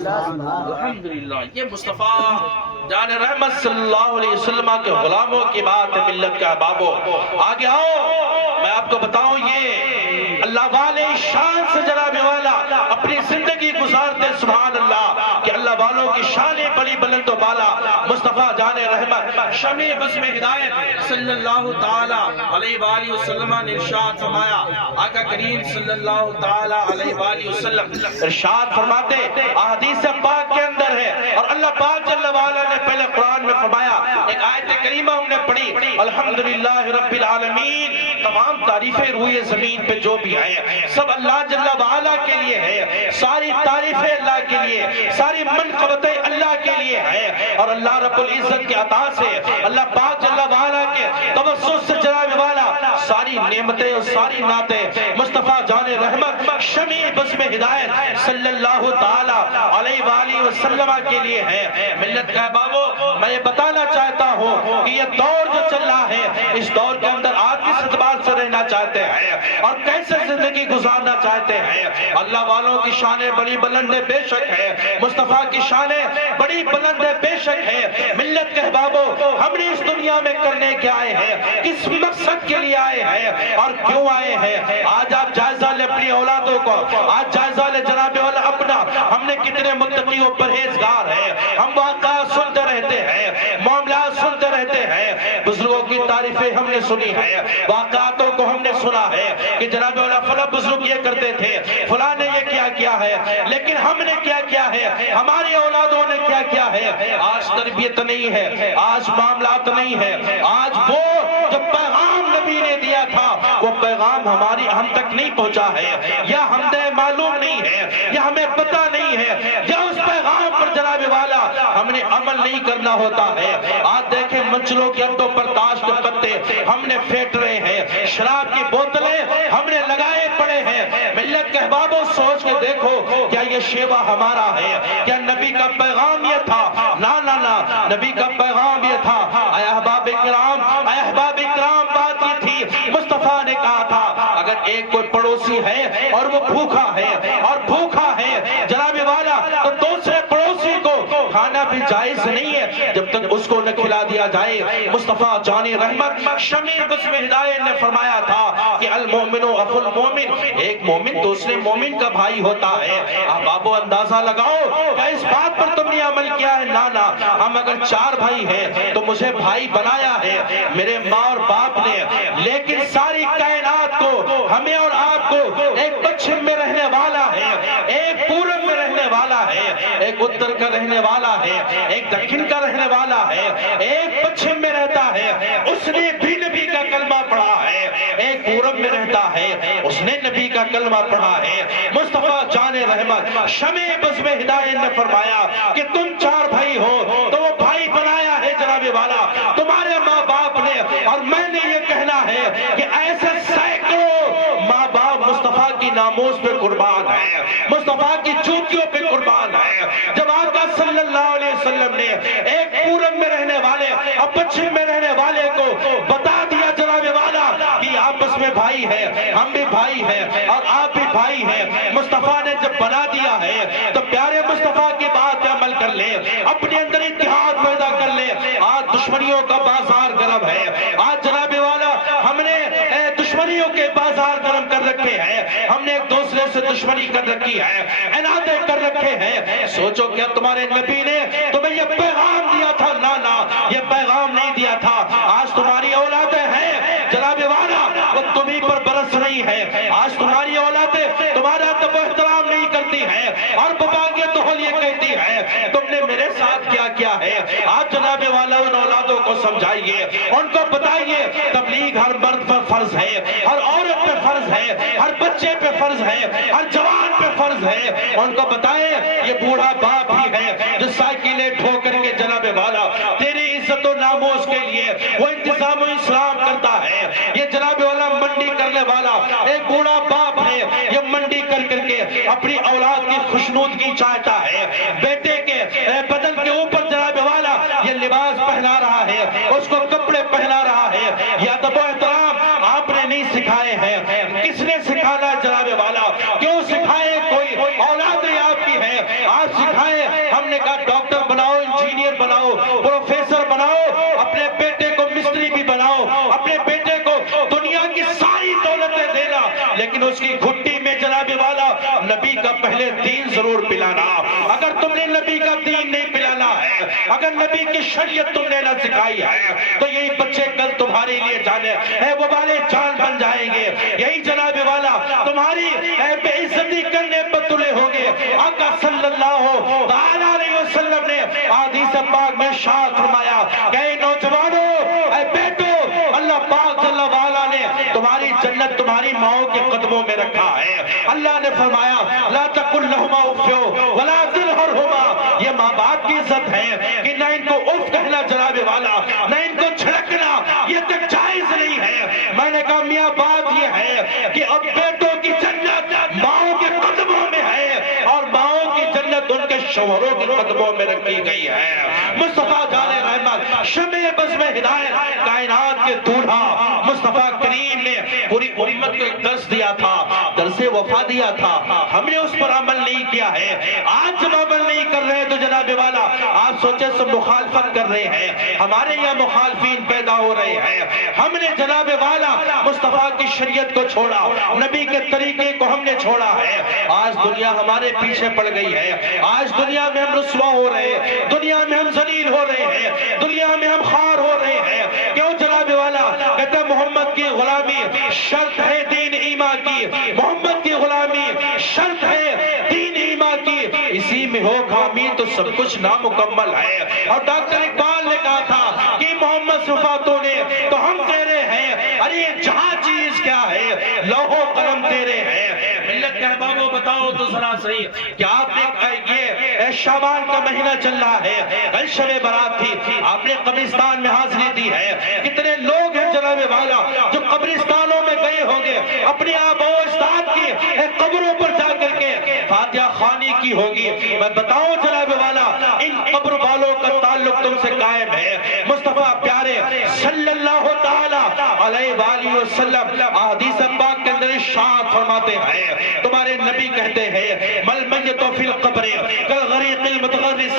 الحمدللہ، یہ مصطفیٰ جان رحمت صلی اللہ علیہ وسلم کے غلاموں کی بات ہے ملت کے احبابوں۔ آگے آؤ میں آپ کو بتاؤں، یہ اللہ والے شان سے جناب والا اپنی زندگی گزارتے سبحان اللہ کہ اللہ والوں کی شانیں بڑی بلند و بالا، مصطفیٰ جان رحمت شمع بزم ہدایت صلی اللہ تعالی علیہ وآلہ وسلم نے ارشاد فرمایا، آقا کریم صلی اللہ تعالی علیہ وآلہ وسلم ارشاد فرماتے احادیث پاک کے اندر ہے، اور اللہ پاک جل وعلا نے پہلے قرآن میں فرمایا، ایک آیت کریمہ ہم نے پڑھی، الحمدللہ رب العالمین، تمام تعریفیں روئے زمین پہ جو بھی آئے سب اللہ جل وعلا کے لیے ہے، ساری تعریفیں اللہ کے لیے، ساری منقبتیں اللہ کے لیے ہے، اور اللہ رب العزت کے عطا سے، اللہ پاک جل وعلا کے توسط سے جناب والا ساری نعمتیں اور ساری نعتیں مصطفیٰ جان رحمت شمع بزم ہدایت صلی اللہ تعالی علیہ وآلہ وسلم کے لیے ہے۔ ملت کا بابو، میں یہ بتانا چاہتا ہوں کہ یہ دور جو چل رہا ہے، اس دور کے اندر آپ کس اعتبار سے رہنا چاہتے ہیں اور کیسے زندگی گزارنا چاہتے ہیں، اللہ والوں کی شانیں بڑی بلند بے شک ہے، مصطفیٰ کی شانیں بڑی بلند بے شک ہے۔ ملت کے بابو، ہم نے اس دنیا میں کرنے کے آئے ہیں، کس مقصد کے لیے آئے ہیں اور کیوں آئے ہیں؟ آج آپ جائزہ لے اپنی اولادوں کو، آج جائزہ لے جناب والا اپنا، ہم نے کتنے متقی و پرہیزگار ہیں، ہم واقعات سنتے رہتے ہیں، معاملات سنتے رہتے ہیں، بزرگوں کی تعریفیں ہم نے سنی ہے، واقعاتوں کو ہم نے سنا ہے کہ جناب والا فلاں بزرگ یہ کرتے تھے، فلاں نے یہ کیا ہے، لیکن ہم نے کیا ہے، ہماری اولادوں نے کیا ہے؟ آج تربیت نہیں ہے، آج معاملات نہیں ہے، آج وہ جو پیغام نبی نے دیا تھا وہ پیغام ہم تک نہیں پہنچا ہے، یا ہمیں معلوم نہیں ہے، یا ہمیں پتہ نہیں ہے، یا اس پیغام پر جناب والا ہم نے عمل نہیں کرنا ہوتا ہے۔ آج دیکھیں منچلوں کے اڈوں پر تاش کے پتے ہم نے پھینٹ رہے ہیں، شراب کی بوتلیں ہم نے لگائے پڑے ہیں۔ ملت کے احبابوں، سوچ کے دیکھو، کیا یہ شیوا ہمارا ہے؟ کیا نبی کا پیغام یہ تھا؟ نا نا نا، نبی کا پیغام یہ تھا، اے احباب کرام، بات یہ تھی، مصطفیٰ نے کہا تھا اگر ایک کوئی پڑوسی ہے اور وہ بھوکا ہے جناب والا، تو دوسرے پڑوسی کو کھانا بھی جائز نہیں ہے جب تک اس کو نہ کھلا دیا جائے۔ مصطفیٰ جان رحمت شمع بزم ہدایت نے فرمایا تھا کہ المومن اخو المومن، ایک مومن دوسرے مومن کا بھائی ہوتا ہے۔ احبابو، اندازہ لگاؤ کہ اس بات پر تم نے عمل کیا ہے؟ نا، ہم اگر 4 بھائی ہیں تو مجھے بھائی بنایا ہے میرے ماں اور باپ نے، لیکن ساری کائنات کو، ہمیں اور آپ کو، ایک پچھم میں رہنے والا ہے، ایک پورب میں رہنے والا ہے، ایک اتر کا رہنے والا ہے، ایک دکھن کا رہنے والا ہے، ایک پچھم میں رہتا ہے، اس نے بھی نبی کا کلمہ پڑھا ہے، ایک پورب میں رہتا ہے، اس نے نبی کا کلمہ پڑھا ہے۔ مصطفیٰ جان رحمت شمع بزم ہدایت نے فرمایا کہ تم 4 بھائی ہو تو وہ بھائی بنایا ہے جناب والا تمہارے ماں باپ نے، اور میں نے یہ کہنا ہے کہ ایسے سینکڑوں ماں باپ مصطفیٰ کی ناموس پہ قربان ہے، مصطفیٰ کی جوتیوں پہ قربان ہے۔ جب آقا صلی اللہ علیہ وسلم نے ایک پورب میں رہنے والے اور پچھم میں رہنے والے کو بتا دیا جناب والا کہ آپس میں بھائی ہے، ہم بھی بھائی ہیں اور آپ بھی بھائی ہیں، مصطفیٰ نے جب بنا دیا ہے تو پیارے مصطفیٰ کی بات پہ عمل کر لے، اپنے اندر اتحاد پیدا کر لے۔ آج دشمنیوں کا بازار گرم ہے، آج جناب والا ہم نے دشمنیوں کے بازار گرم کر رکھے ہیں، ہم نے ایک دوسرے سے دشمنی کر رکھی ہے، عنادیں کر رکھے ہیں۔ سوچو کیا تمہارے نبی نے تمہیں یہ پیغام دیا تھا؟ نا، یہ پیغام نہیں دیا تھا۔ آج تمہاری اولادیں ہیں جناب والا، وہ تمہیں پر برس رہی ہے، آج تمہاری اولادیں تمہارا ادب و احترام نہیں کرتی ہیں، اور بباگے تو یہ کہتی ہے تم نے میرے ساتھ کیا ہے۔ آپ جناب والا ان اولادوں کو سمجھائیے، ان کو بتائیے تبلیغ ہر مرد پر فرض ہے، ہر عورت پہ فرض ہے، ہر بچے پہ فرض ہے، ہر جوان پہ فرض ہے۔ ان کو بتائیں یہ بوڑھا باپ ہی ہے جو سائیکلیں ٹھو کر کے جناب والا تیری عزت و ناموس کے لیے وہ انتظام و اسلام کرتا ہے۔ یہ جناب والا منڈی کرنے والا ایک بوڑھا باپ ہے، یہ منڈی کر کے اپنی اولاد کی خوشنودگی چاہتا ہے، بیٹے کے بدن کے اوپر جناب والا یہ لباس پہنا رہا ہے، اس کو کپڑے پہنا رہا ہے۔ یہ ادب و احترام آپ نے نہیں سکھائے ہیں، کس نے سکھانا جناب والا؟ کیوں سکھائے؟ کوئی اولادیں آپ کی ہیں، آپ سکھائے۔ ہم نے کہا ڈاکٹر بناؤ، انجینئر بناؤ، پروفیسر بناؤ، اپنے بیٹے کو مستری بھی بناؤ، اپنے بیٹے کو دنیا کی ساری دولتیں دینا، لیکن اس کی گھٹی میں جناب والا نبی کا پہلے دین ضرور پلانا۔ اگر تم نے نبی کا دین اگر نبی کی شریعت تم نے نہ سکھائی ہے تو یہی بچے کل تمہارے لیے جانے وہ والے جان بن جائیں گے. یہی جناب والا تمہاری بے عزتی کرنے پر تلے ہوں گے. آقا صلی اللہ علیہ وسلم نے حدیث پاک میں ارشاد فرمایا کہ اے نوجوانوں، اے بیٹو، اللہ پاک جل وعلا نے تمہاری جنت تمہاری ماؤں کے قدموں میں رکھا ہے. اللہ نے فرمایا لا تقل لهما اف ولا تنهرهما. یہ ماں باپ کی عزت ہے کہ نہ ان کو اف کہنا جناب والا، نہ ان کو چھڑکنا، یہ تک جائز نہیں ہے. میں نے کہا میاں بات یہ ہے کہ اب بیٹوں کی جنت ماؤں کے قدموں میں ہے اور ماؤں کی جنت ان کے شوہروں کے قدموں میں رکھی گئی ہے. مصطفیٰ جان رحمت شمع بزم ہدایت کائنات کے دولہا مصطفیٰ کریم نے پوری امت کو ایک درس دیا تھا، درس وفا دیا تھا. ہم نے اس پر عمل نہیں کیا ہے. آج جب عمل نہیں کر رہے تو جناب والا آپ سوچے سب مخالفت کر رہے ہیں. ہمارے یہاں مخالفین پیدا ہو رہے ہیں. ہم نے جناب والا مصطفیٰ کی شریعت کو چھوڑا، نبی کے طریقے کو ہم نے چھوڑا ہے. آج دنیا ہمارے پیچھے پڑ گئی ہے. آج دنیا میں ہم رسوا ہو رہے ہیں، دنیا میں ہم ذلیل ہو رہے ہیں، دنیا میں ہم خوار ہو رہے ہیں. کیوں جناب والا؟ کہتے ہیں محمد کی غلامی شرط ہے دین ایمان کی. محمد کی غلامی شرط ہے دین ایمان کی. اسی میں ہو خامی تو سب کچھ نامکمل ہے. اور ڈاکٹر اقبال نے کہا تھا کہ محمد صفاتوں نے تو ہم تیرے ہیں. ارے جہاں چیز کیا ہے، لوح و قلم تیرے ہیں. ملت کے احبابوں بتاؤ تو ذرا صحیح کہ آپ نے یہ شعبان کا مہینہ چل رہا ہے، کل شب برات تھی، آپ نے قبرستان میں حاضری دی ہے. کتنے لوگ ہیں جناب والا جو قبرستانوں میں گئے ہوں گے، اپنے آبا و اجداد کی قبروں پر جا کر کے فاتحہ خوانی کی ہوگی. میں بتاؤں جناب والا ان قبر والوں کا تعلق تم سے قائم ہے. مصطفیٰ پیارے صلی اللہ تعالی علیہ وآلہ وسلم احادیث پاک کے اندر ارشاد فرماتے ہیں، تمہارے نبی کہتے ہیں مل میت فی القبر کالغریق المتغرس،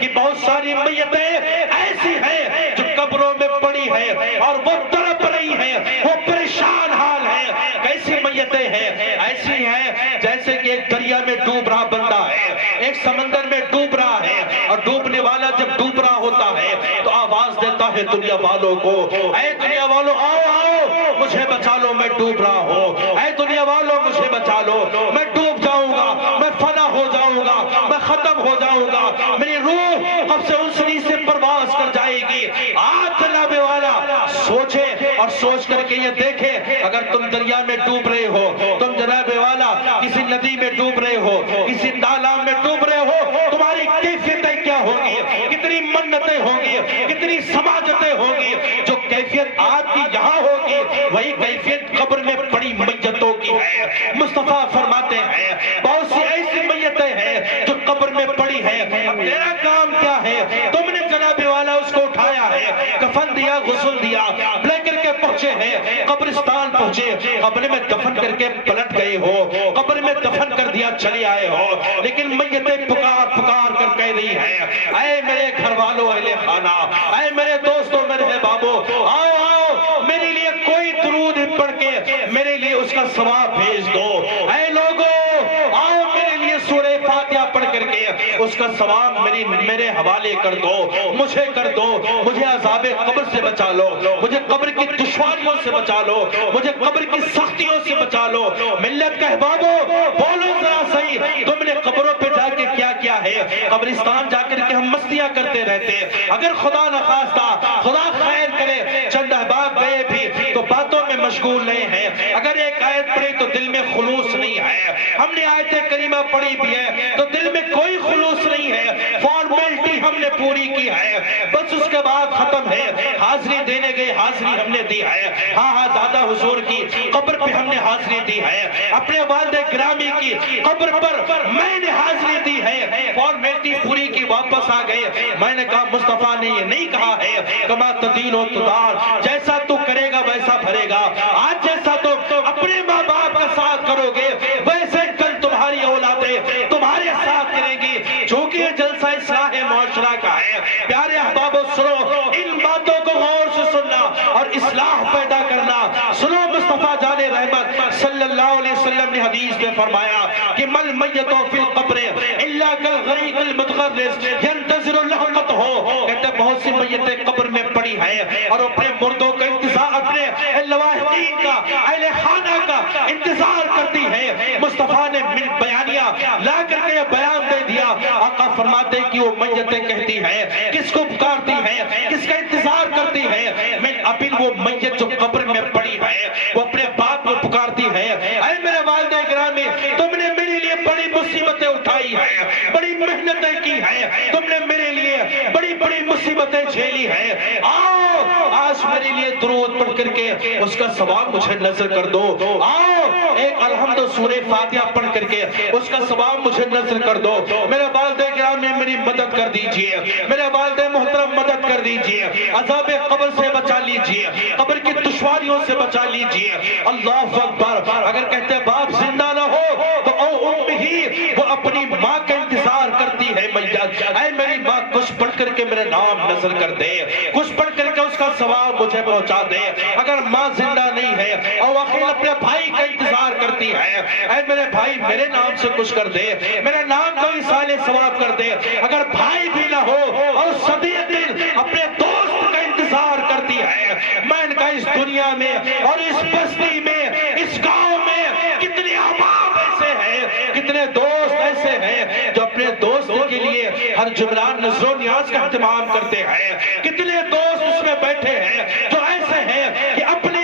کہ بہت ساری میتیں ایسی ہیں جو قبروں میں پڑی ہیں اور وہ تڑپ رہی ہیں، وہ پریشان حال ہے. کیسی میتیں ہیں؟ ایسی ہیں جیسے کہ ایک دریا میں ڈوب رہا بندہ ہے، ایک سمندر میں ڈوب رہا ہے، اور ڈوبنے والا جب ڈوب رہا ہوتا ہے تو آواز دیتا ہے دنیا والوں کو، اے دنیا والوں آؤ آؤ مجھے بچا لو، میں ڈوب رہا ہوں. اے دنیا والوں مجھے بچا لو، میں ڈوب جاؤں گا، میں فنا ہو جاؤں گا، میں ختم ہو جاؤں گا، میری روح اب سے انسنی سے پرواز کر جائے گی. آج جناب والا سوچے اور سوچ کر کے یہ دیکھے، اگر تم دریا میں ڈوب رہے ہو، تم جناب والا کسی ندی میں ڈوب رہے ہو، کسی تالاب میں ڈوب رہے ہو، تمہاری کیفیتیں کیا ہوگی، کتنی منتیں ہوں گی، کتنی سماجتیں ہوں گی. جو کیفیت آپ کی یہاں ہوگی وہی کیفیت قبر میں پڑی میتوں کی ہے. مصطفیٰ فرماتے ہیں بہت سی ایسی میتیں ہیں جو قبر میں پڑی ہیں. اب تیرا کام کیا ہے؟ تم نے جناب والا اس کو اٹھایا ہے، کفن دیا، غسل دیا، لے کر کے پہنچے ہیں قبرستان پہنچے، قبر میں دفن کر کے پلٹ گئے ہو، قبر میں دفن کر دیا چلے آئے ہو. لیکن میتیں پکار پکار کر کہہ رہی ہیں اے میرے گھر والوں اہل خانہ، اے میرے دوستوں، میرے احبابوں، آؤ آؤ میرے لیے کوئی درود پڑھ کے میرے لیے اس کا ثواب بھیج دو. اے لوگوں آؤ میرے لیے سورہ فاتحہ پڑھ کر کے اس کا ثواب میرے حوالے کر دو، مجھے کر دو. مجھے عذاب قبر سے بچا لو، مجھے قبر کی دشواریوں سے بچا لو، مجھے قبر کی سختیوں سے بچا لو. ملت کے احبابوں بولو ذرا صحیح، تم نے قبروں پہ جا کے کیا کیا ہے؟ قبرستان جا کر کے ہم مستیاں کرتے رہتے. اگر خدا نخواستہ، خدا خیر کرے، چند احباب گئے بھی تو باتوں میں مشغول نہیں ہیں. اگر ایک آیت پڑھی تو دل میں خلوص نہیں ہے. ہم نے آیت کریمہ پڑھی بھی ہے تو دل میں کوئی خلوص نہیں ہے. فارمیلٹی ہم نے پوری کی ہے، بس اس کے بعد ختم ہے. حاضری دینے گئے، حاضری ہم نے دی ہے. ہاں ہاں دادا حضور کی قبر پہ ہم نے حاضری دی ہے، اپنے والد گرامی کی قبر پر میں نے حاضری دی ہے. فارمیلٹی پوری کی، واپس آ گئے. میں نے کہا مصطفیٰ نے یہ نہیں کہا ہے کما تدین و تدار، جیسا تو کرے گا ویسا بھرے گا. آج جیسا تو اپنے ماں باپ کا ساتھ کرو گے ویسے کل تمہاری اولادیں تمہارے ساتھ کریں گی. چونکہ یہ جلسہ اصلاح معاشرہ کا ہے. پیارے احبابو سنو، ان باتوں کو غور سے سننا اور اصلاح پیدا کرنا. سنو مصطفیٰ جان رحمت صلی اللہ اللہ علیہ وسلم نے حدیث میں فرمایا کہ مل میت فی القبر الا کالغریق المتغرس ينتظر لحقته، کہتے ہیں بہت سی میتیں قبر میں پڑی ہیں اور اپنے مردوں کا انتظار، اپنے لواحقین کا، اہل خانہ کا انتظار کرتی ہے۔ مصطفیٰ نے من بیانیہ لا کر کے یہ بیان دے دیا۔ آقا فرماتے کہ وہ میتیں کہتی ہیں، کس کو پکارتی ہیں، کس کا انتظار کرتی ہیں؟ من ابن، وہ میت جو قبر میں پڑی ہے وہ اپنے باپ کو پکارتی ہے، اے میرے والدہ گرامی، تم نے میرے لیے بڑی مصیبتیں اٹھائی ہیں، بڑی محنتیں کی ہیں، تم نے میرے لیے بڑی بڑی مصیبتیں جھیلی ہیں، آؤ آج میرے لیے درود پڑھ کر کے اس کا ثواب مجھے نظر کر دو، آؤ ایک الحمد سورہ فاتحہ پڑھ کر کے اس کا ثواب مجھے نظر کر دو۔ میرے والدہ گرامی میری مدد کر دیجئے، میرے والدہ محترم مدد کر دیجئے، عذاب قبر سے بچا لیجئے، قبر کی دشواریوں سے بچا لیجئے۔ اللہ اکبر۔ اگر کہتے باپ زندہ نہ ہو تو او ام ہی، وہ اپنی ماں کا انتظار کرتی ہے میت، اے میری ماں کچھ پڑھ کر کے میرے نام نظر کر دے، کچھ پڑھ کر کے اس کا ثواب مجھے پہنچا دے۔ اگر ماں زندہ نہیں ہے اور واقعی اپنے بھائی کا انتظار کرتی ہے، اے میرے بھائی میرے نام سے کچھ کر دے، میرے نام کو ایصال ثواب کر دے۔ اگر بھائی بھی نہ ہو اور صدیق دل اپنے دوست کا انتظار کرتی ہے، میں نے کہا اس دنیا میں اور اس بستی میں، اس گاؤں میں کتنے احباب ایسے ہیں، کتنے دوست ایسے ہیں جو اپنے دوست کے لیے ہر جمعرات نذر و نیاز کا اہتمام کرتے ہیں، کتنے دوست اس میں بیٹھے ہیں جو ایسے ہیں کہ اپنے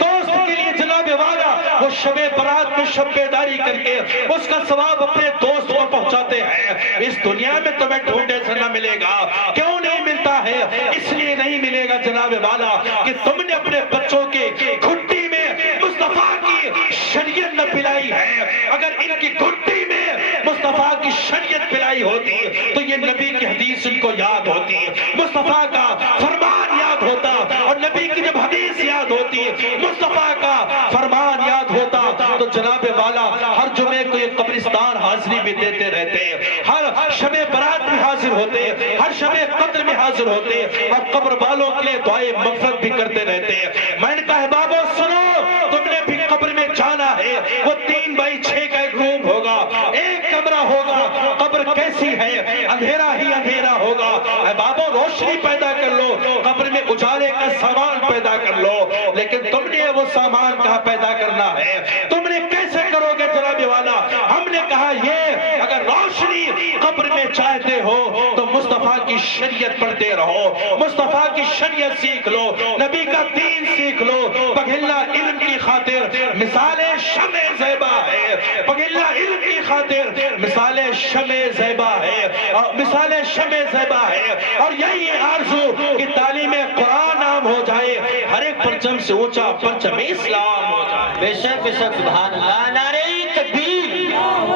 دوست کے لیے جناب والا وہ شب برات میں شب بیداری کر کے اس کا ثواب اپنے دوست کو پہنچاتے ہیں۔ اس دنیا میں تمہیں ڈھونڈے سے نہ ملے گا، کیوں نہیں ملتا ہے؟ اس لیے نہیں ملے گا جناب والا کہ تم نے اپنے بچوں کے گھٹی میں مصطفیٰ کی شریعت نہ پلائی ہے۔ اگر ان کی گھٹی میں مصطفیٰ کی شریعت پلائی ہوتی تو یہ نبی کی حدیث ان کو یاد ہوتی، مصطفیٰ کا فرمان یاد ہوتا، اور نبی کی جب حدیث یاد ہوتی، مصطفیٰ کا فرمان یاد ہوتا تو جناب والا ہر جمعے کو یہ قبرستان حاضری بھی دیتے رہتے، ہر شب برات میں حاضر ہوتے، ہر شب قدر میں حاضر ہوتے اور قبر والوں کے لیے دعائے مغفرت بھی کرتے رہتے۔ میں نے کہا بابو سنو، تم نے بھی قبر میں جانا ہے، وہ 3x6 کا ایک روم ہوگا، ایک کمرہ ہوگا، قبر کیسی ہے؟ اندھیرا ہی اندھیرا ہوگا۔ اے بابو روشنی پیدا کر لو، قبر میں اجالے کا سامان پیدا کر لو، لیکن تم نے وہ سامان کہاں پیدا کرنا ہے؟ تم نے کیسے کرو گے جناب والا؟ ہم نے کہا یہ اگر روشنی قبر میں چاہتے ہو تو مصطفیٰ کی شریعت پڑھتے رہو، مصطفیٰ کی شریعت سیکھ لو، نبی کا دین سیکھ لو۔ پگھلا علم کی خاطر مثال شمع زیبا ہے، پگھلا علم کی خاطر مثال شمع زیبا ہے، مثال شمع زیبا ہے، اور یہی آرزو کہ تعلیم قرآن عام ہو جائے، ہر ایک پرچم سے اونچا پرچم اسلام ہو جائے۔ بے شک بے شک، سبحان اللہ۔ نعرہ تکبیر،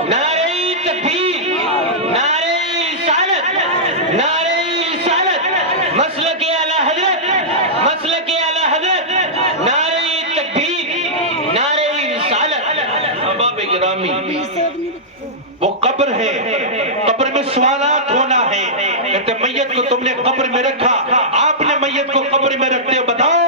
نعرہ تکبیر، نعرہ رسالت، نعرہ رسالت، مسلک اعلیٰ حضرت، مسلک اعلیٰ حضرت، نعرہ تکبیر، نعرہ رسالت۔ احباب گرامی، وہ قبر ہے، قبر میں سوالات ہونا ہے۔ کہتے میت کو تم نے قبر میں رکھا، آپ نے میت کو قبر میں رکھتے ہو، بتاؤ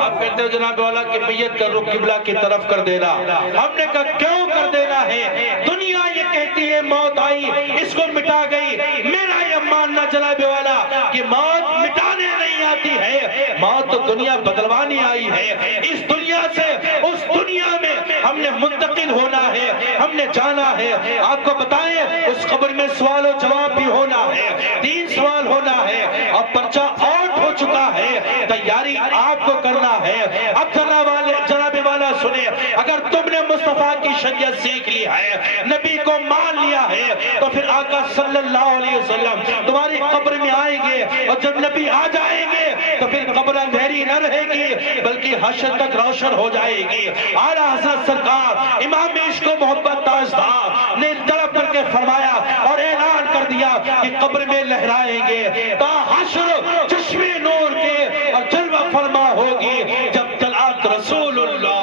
آپ کہتے ہو جناب والا کہ میت کا رخ قبلہ کی طرف کر دینا۔ ہم نے کہا کیوں کر دینا ہے؟ دنیا یہ کہتی ہے موت آئی اس کو مٹا گئی، میرا یہ ماننا جناب والا کہ موت مٹانے نہیں آتی ہے، موت تو دنیا بدلوانی آئی ہے۔ اس دنیا سے اس دنیا میں ہم نے منتقل ہونا ہے، ہم نے جانا ہے۔ آپ کو بتائیں اس قبر میں سوال و جواب بھی ہونا ہے، 3 سوال ہونا ہے، اور پرچہ آؤٹ ہو چکا ہے، تیاری آپ کو کرنا ہے۔ اب جناب والا سنیں، اگر تم نے مصطفیٰ کی شریعت سیکھ لی ہے، نبی کو مان لیا ہے، تو پھر آقا صلی اللہ علیہ وسلم تمہاری قبر میں آئیں گے، اور جب نبی آ جائیں گے تو پھر قبر اندھیری نہ رہے گی بلکہ حشر تک روشن ہو جائے گی۔ اعلیٰ حضرت سرکار امام عشق و محبت تاجدار نے طرف کر کے فرمایا اور اعلان کر دیا کہ قبر میں لہرائیں گے تا حشر چشم نور کے، اور جلوہ فرما ہوگی جب طلعت رسول اللہ۔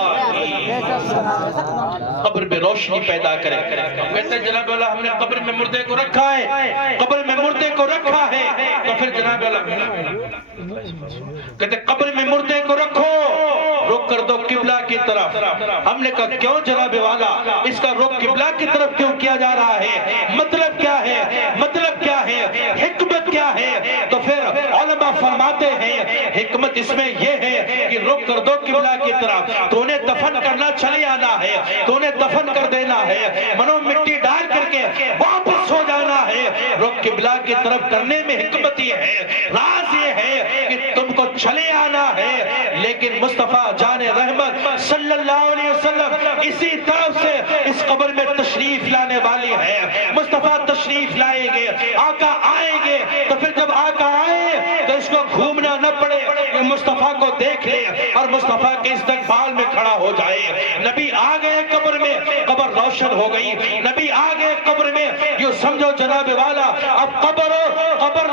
قبر میں روشنی پیدا کرے۔ کہتے ہیں جناب اللہ ہم نے قبر میں مردے کو رکھا ہے، قبر میں مردے کو رکھا ہے، تو پھر جناب اللہ کہتے ہیں قبر میں مردے کو رکھو رخ کر دو قبلہ کی طرف۔ ہم نے کہا کیوں جناب والا، اس کا رخ قبلہ کی طرف کیوں کیا جا رہا ہے؟ مطلب کیا ہے؟ مطلب کیا ہے؟ حکمت کیا ہے؟ تو پھر علماء فرماتے ہیں حکمت اس میں یہ ہے کہ رخ کر دو قبلہ کی طرف، تو انہیں دفن کرنا چلے آنا ہے، تو انہیں دفن کر دینا ہے، منو مٹی ڈال کر کے واپس ہو جانا ہے۔ رخ قبلہ کی طرف کرنے میں حکمت یہ ہے، راز یہ ہے کہ تم کو چلے آنا ہے، لیکن مصطفیٰ جان رحمت صلی اللہ علیہ وسلم اسی طرف سے اس قبر میں تشریف لانے والی ہے۔ مصطفیٰ تشریف لائیں گے، آقا آئیں گے، تو پھر جب آقا آئے تو اس کو گھومنا نہ پڑے، یہ مصطفیٰ کو دیکھ لے اور مصطفیٰ کے استقبال میں کھڑا ہو جائے۔ نبی آ گئے قبر میں، قبر روشن ہو گئی، نبی آ گئے قبر میں، یہ سمجھو جناب والا اب قبر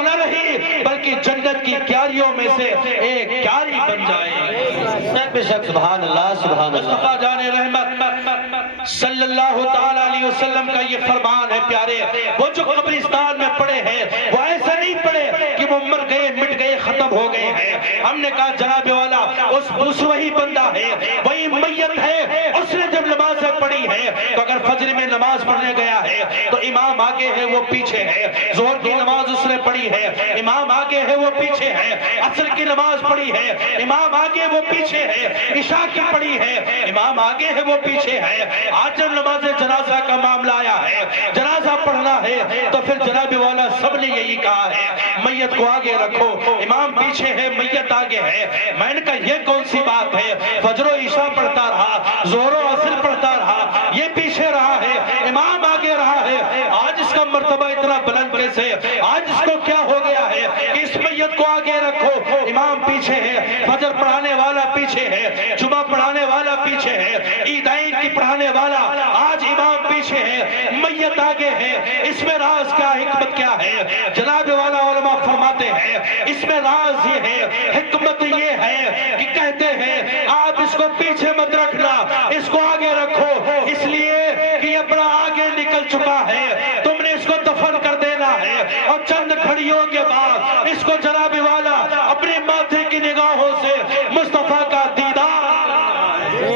نہ رہی بلکہ جنت کی کیاریوں میں سے ایک کیاری بن جائے۔ بے شک سبحان اللہ سبحان اللہ۔ مصطفیٰ جان رحمت صلی اللہ تعالیٰ علیہ وسلم کا یہ فرمان ہے پیارے، وہ جو قبرستان میں پڑے ہیں وہ ایسا نہیں پڑے کہ وہ مر گئے مٹ گئے ختم ہو گئے ہیں۔ ہم نے کہا جناب والا اس وہی بندہ ہے، وہی میت ہے، اس نے جب نمازیں پڑھی ہے تو اگر فجر میں نماز پڑھنے گیا ہے تو امام آگے ہے وہ پیچھے ہے، ظہر کی نماز اس نے پڑھی ہے امام آگے ہے وہ پیچھے ہے، عصر کی نماز پڑھی ہے امام آگے وہ پیچھے ہے، عشاء کی پڑھی ہے امام آگے ہے وہ پیچھے ہے۔ آج جب نماز جنازہ کا معاملہ آیا ہے، جنازہ پڑھنا ہے، تو پھر جناب والا سب نے یہی کہا ہے میت کو آگے رکھو، امام پیچھے ہے میت آگے ہے۔ میں نے کہا یہ کون سی بات ہے؟ فجر و عشاء پڑھتا رہا، ظہر و عصر پڑھتا رہا، یہ پیچھے رہا ہے امام آگے رہا ہے، آج اس کا مرتبہ اتنا بلند کیسے؟ آج اس کو کیا ہو گیا ہے کہ اس میت کو آگے رکھو، امام پیچھے ہے، فجر پڑھانے والا پیچھے ہے، جمعہ پڑھانے والا پیچھے ہے، عیدین کی پڑھانے والا آج امام پیچھے ہے، میت آگے ہے، اس میں راز کیا حکمت کیا ہے؟ جناب والا علماء فرماتے ہیں اس میں راز یہ ہے، حکمت یہ ہے کہ کہتے ہیں آپ اس کو پیچھے مت رکھنا، اس کو آگے رکھو، اس لیے کہ اپنا آگے نکل چکا ہے، تم نے اس کو دفن کر دینا ہے، اور چند گھڑیوں کے بعد اس کو جناب والا اپنے ماتھے کی نگاہوں سے مصطفیٰ کا دیدار،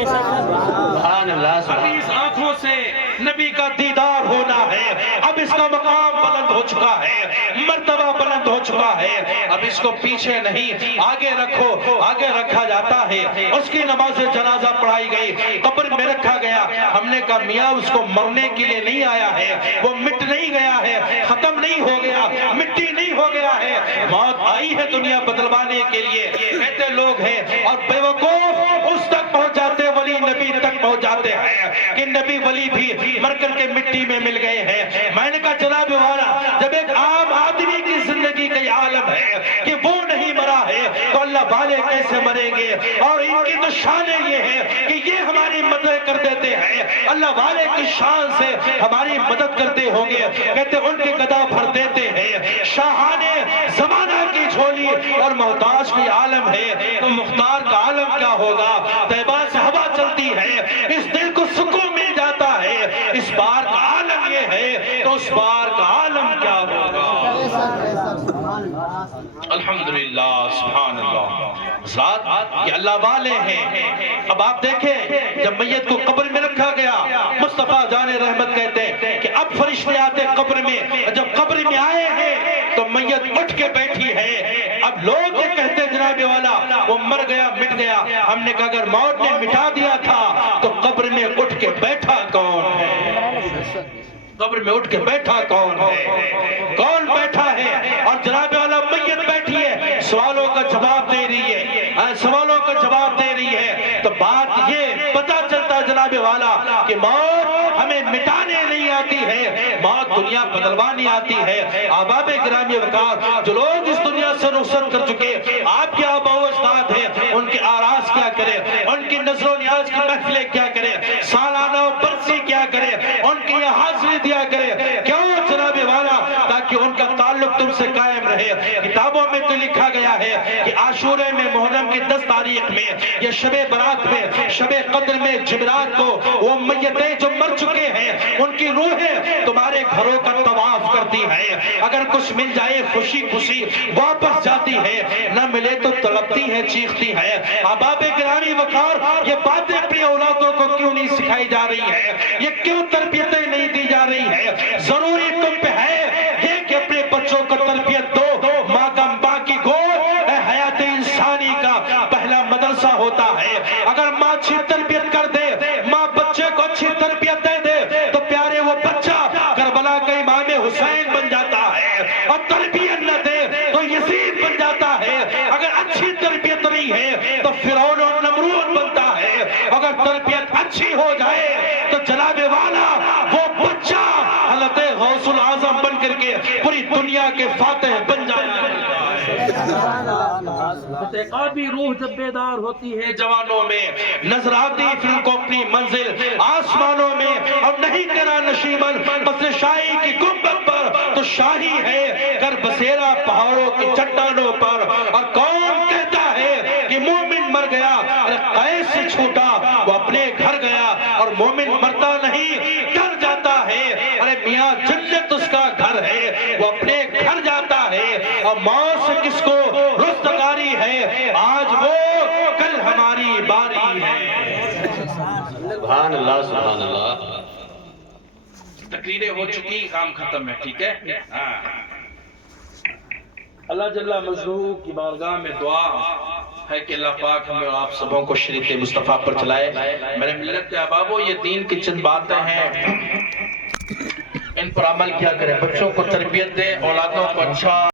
سبحان اللہ ابھی سبحان اس آنکھوں سے نبی کا دیدار ہونا ہے، اب اس کا مقام بلند ہو چکا ہے، مرتبہ بلند ہو چکا ہے، اب اس کو پیچھے نہیں آگے رکھو، آگے رکھا جاتا ہے۔ اس کی نماز جنازہ پڑھائی گئی، قبر میں رکھا گیا، ہم نے کہا میاں اس کو مرنے کے لیے نہیں آیا ہے، وہ مٹ نہیں گیا ہے، ختم نہیں ہو گیا، مٹی نہیں ہو گیا ہے، موت آئی ہے دنیا بدلوانے کے لیے۔ کہتے لوگ ہیں اور بے وقوف اس تک پہنچ جاتے، ولی نبی تک پہنچ جاتے ہیں کہ نبی ولی بھی مر کر کے مٹی میں مل گئے ہیں۔ میں نے کہا جناب والا جب ایک عام آدمی کی زندگی کا عالم ہے کہ وہ نہیں مرا ہے تو اللہ والے کیسے مریں گے؟ اور ان کی تو شان یہ ہے کہ یہ ہماری مدد کر دیتے ہیں، اللہ والے کی شان سے ہماری مدد کرتے ہوں گے۔ کہتے ان کے گدا بھر دیتے ہیں، شاہانے زمانہ کی جھولی اور محتاج کی عالم ہے تو مختار کا عالم کیا ہوگا؟ طیبہ سے ہوا چلتی ہے، اس دل کو سکون مل جاتا ہے، اس بار کا عالم یہ ہے تو اس بار کا عالم کیا ہوگا؟ الحمدللہ سبحان اللہ، ذات یہ اللہ والے ہیں۔ اب آپ دیکھیں جب میت کو قبر میں رکھا گیا، مصطفیٰ جان رحمت کہتے ہیں کہ اب فرشتے آتے قبر میں، جب قبر میں آئے ہیں تو میت اٹھ کے بیٹھی ہے۔ اب لوگ یہ کہتے ہیں جناب والا وہ مر گیا مٹ گیا، ہم نے کہا اگر موت نے مٹا دیا تھا تو قبر میں اٹھ کے بیٹھا کون ہے؟ قبر میں اٹھ کے بیٹھا کون ہے؟ کون بیٹھا ہے؟ اور جناب والا میت بیٹھی ہے، سوالوں کا جواب دے رہی ہے، سوالوں کا جواب دے رہی ہے، تو بات یہ پتا چلتا جناب والا کہ موت ہمیں مٹانے نہیں آتی ہے، موت دنیا بدلوانی آتی ہے۔ احباب گرامی وقار جو لوگ اس دنیا سے رخصت کر چکے، آپ کے آبا و اجداد ہیں، ان کے آراز کیا کریں، ان کی نظر و نیاز کی محفلیں کیا کریں، سالانہ و برسی کیا کریں، ان کی یہ حاضری دیا کریں، کیوں جناب والا؟ تاکہ ان کا تعلق تم سے قائم رہے۔ کتابوں میں تو لکھا گیا ہے کہ عاشورے میں محرم کی 10 تاریخ میں یا شب برات میں شب قدر میں جمعرات کو وہ میتیں جو مر چکے ہیں ان کی روحیں تمہارے گھروں کا طواف کرتی ہیں. اگر کچھ مل جائے خوشی خوشی واپس جاتی ہے, نہ ملے تو تڑپتی ہے, چیختی ہے. احباب گرامی وقار, یہ باتیں اپنی اولادوں کو کیوں نہیں سکھائی جا رہی ہیں؟ یہ کیوں تربیتیں نہیں دی جا رہی ہیں؟ ضروری تم پہ ہے یہ کہ اپنے بچوں کو تربیت دو. ماں کا ماں کی گود حیات انسانی کا پہلا مدرسہ ہوتا ہے. اگر ماں اچھی تربیت کر دے, ماں بچے کو اچھی تربیت دے دے, تو پیارے وہ بچہ کربلا کا امام حسین بن جاتا ہے. اور تربیت نہ دے تو یزید بن جاتا ہے. اگر اچھی تربیت نہیں ہے تو فرعون اور نمرود بنتا ہے. اگر تربیت اچھی ہو جائے تو جناب والا وہ بچہ حضرت غوث العظم بن کر کے پوری دنیا کے فاتح بن جاتا ہے. اعتقادی روح جب بیدار ہوتی ہے جوانوں میں نظر آتی پھر ان کو اپنی منزل آسمانوں میں, اور نہیں کرا نشیمن بس شاہی کی گنبد پر تو شاہی ہے کر بسیرا پہاڑوں کی چٹانوں پر. اور کون کہتا ہے کہ مومن مر گیا؟ ارے قیس سے چھوٹا وہ اپنے گھر گیا, اور مومن مرتا نہیں ڈر جاتا ہے. ارے میاں جنت اس کا گھر ہے, وہ اپنے گھر جاتا ہے. اور موت سے کس کو رستگاری ہے؟ آج وہ کل ہماری باری ہے. سبحان اللہ سبحان اللہ. تقریریں ہو چکی, کام ختم ہے, ٹھیک ہے. اللہ جل مجدہ کی بارگاہ میں دعا ہے کہ اللہ پاک ہمیں اور آپ سبوں کو شریعت مصطفیٰ پر چلائے. میرے ملت کے احبابو, یہ دین کی چند باتیں ہیں, ان پر عمل کیا کریں, بچوں کو تربیت دیں, اولادوں کو اچھا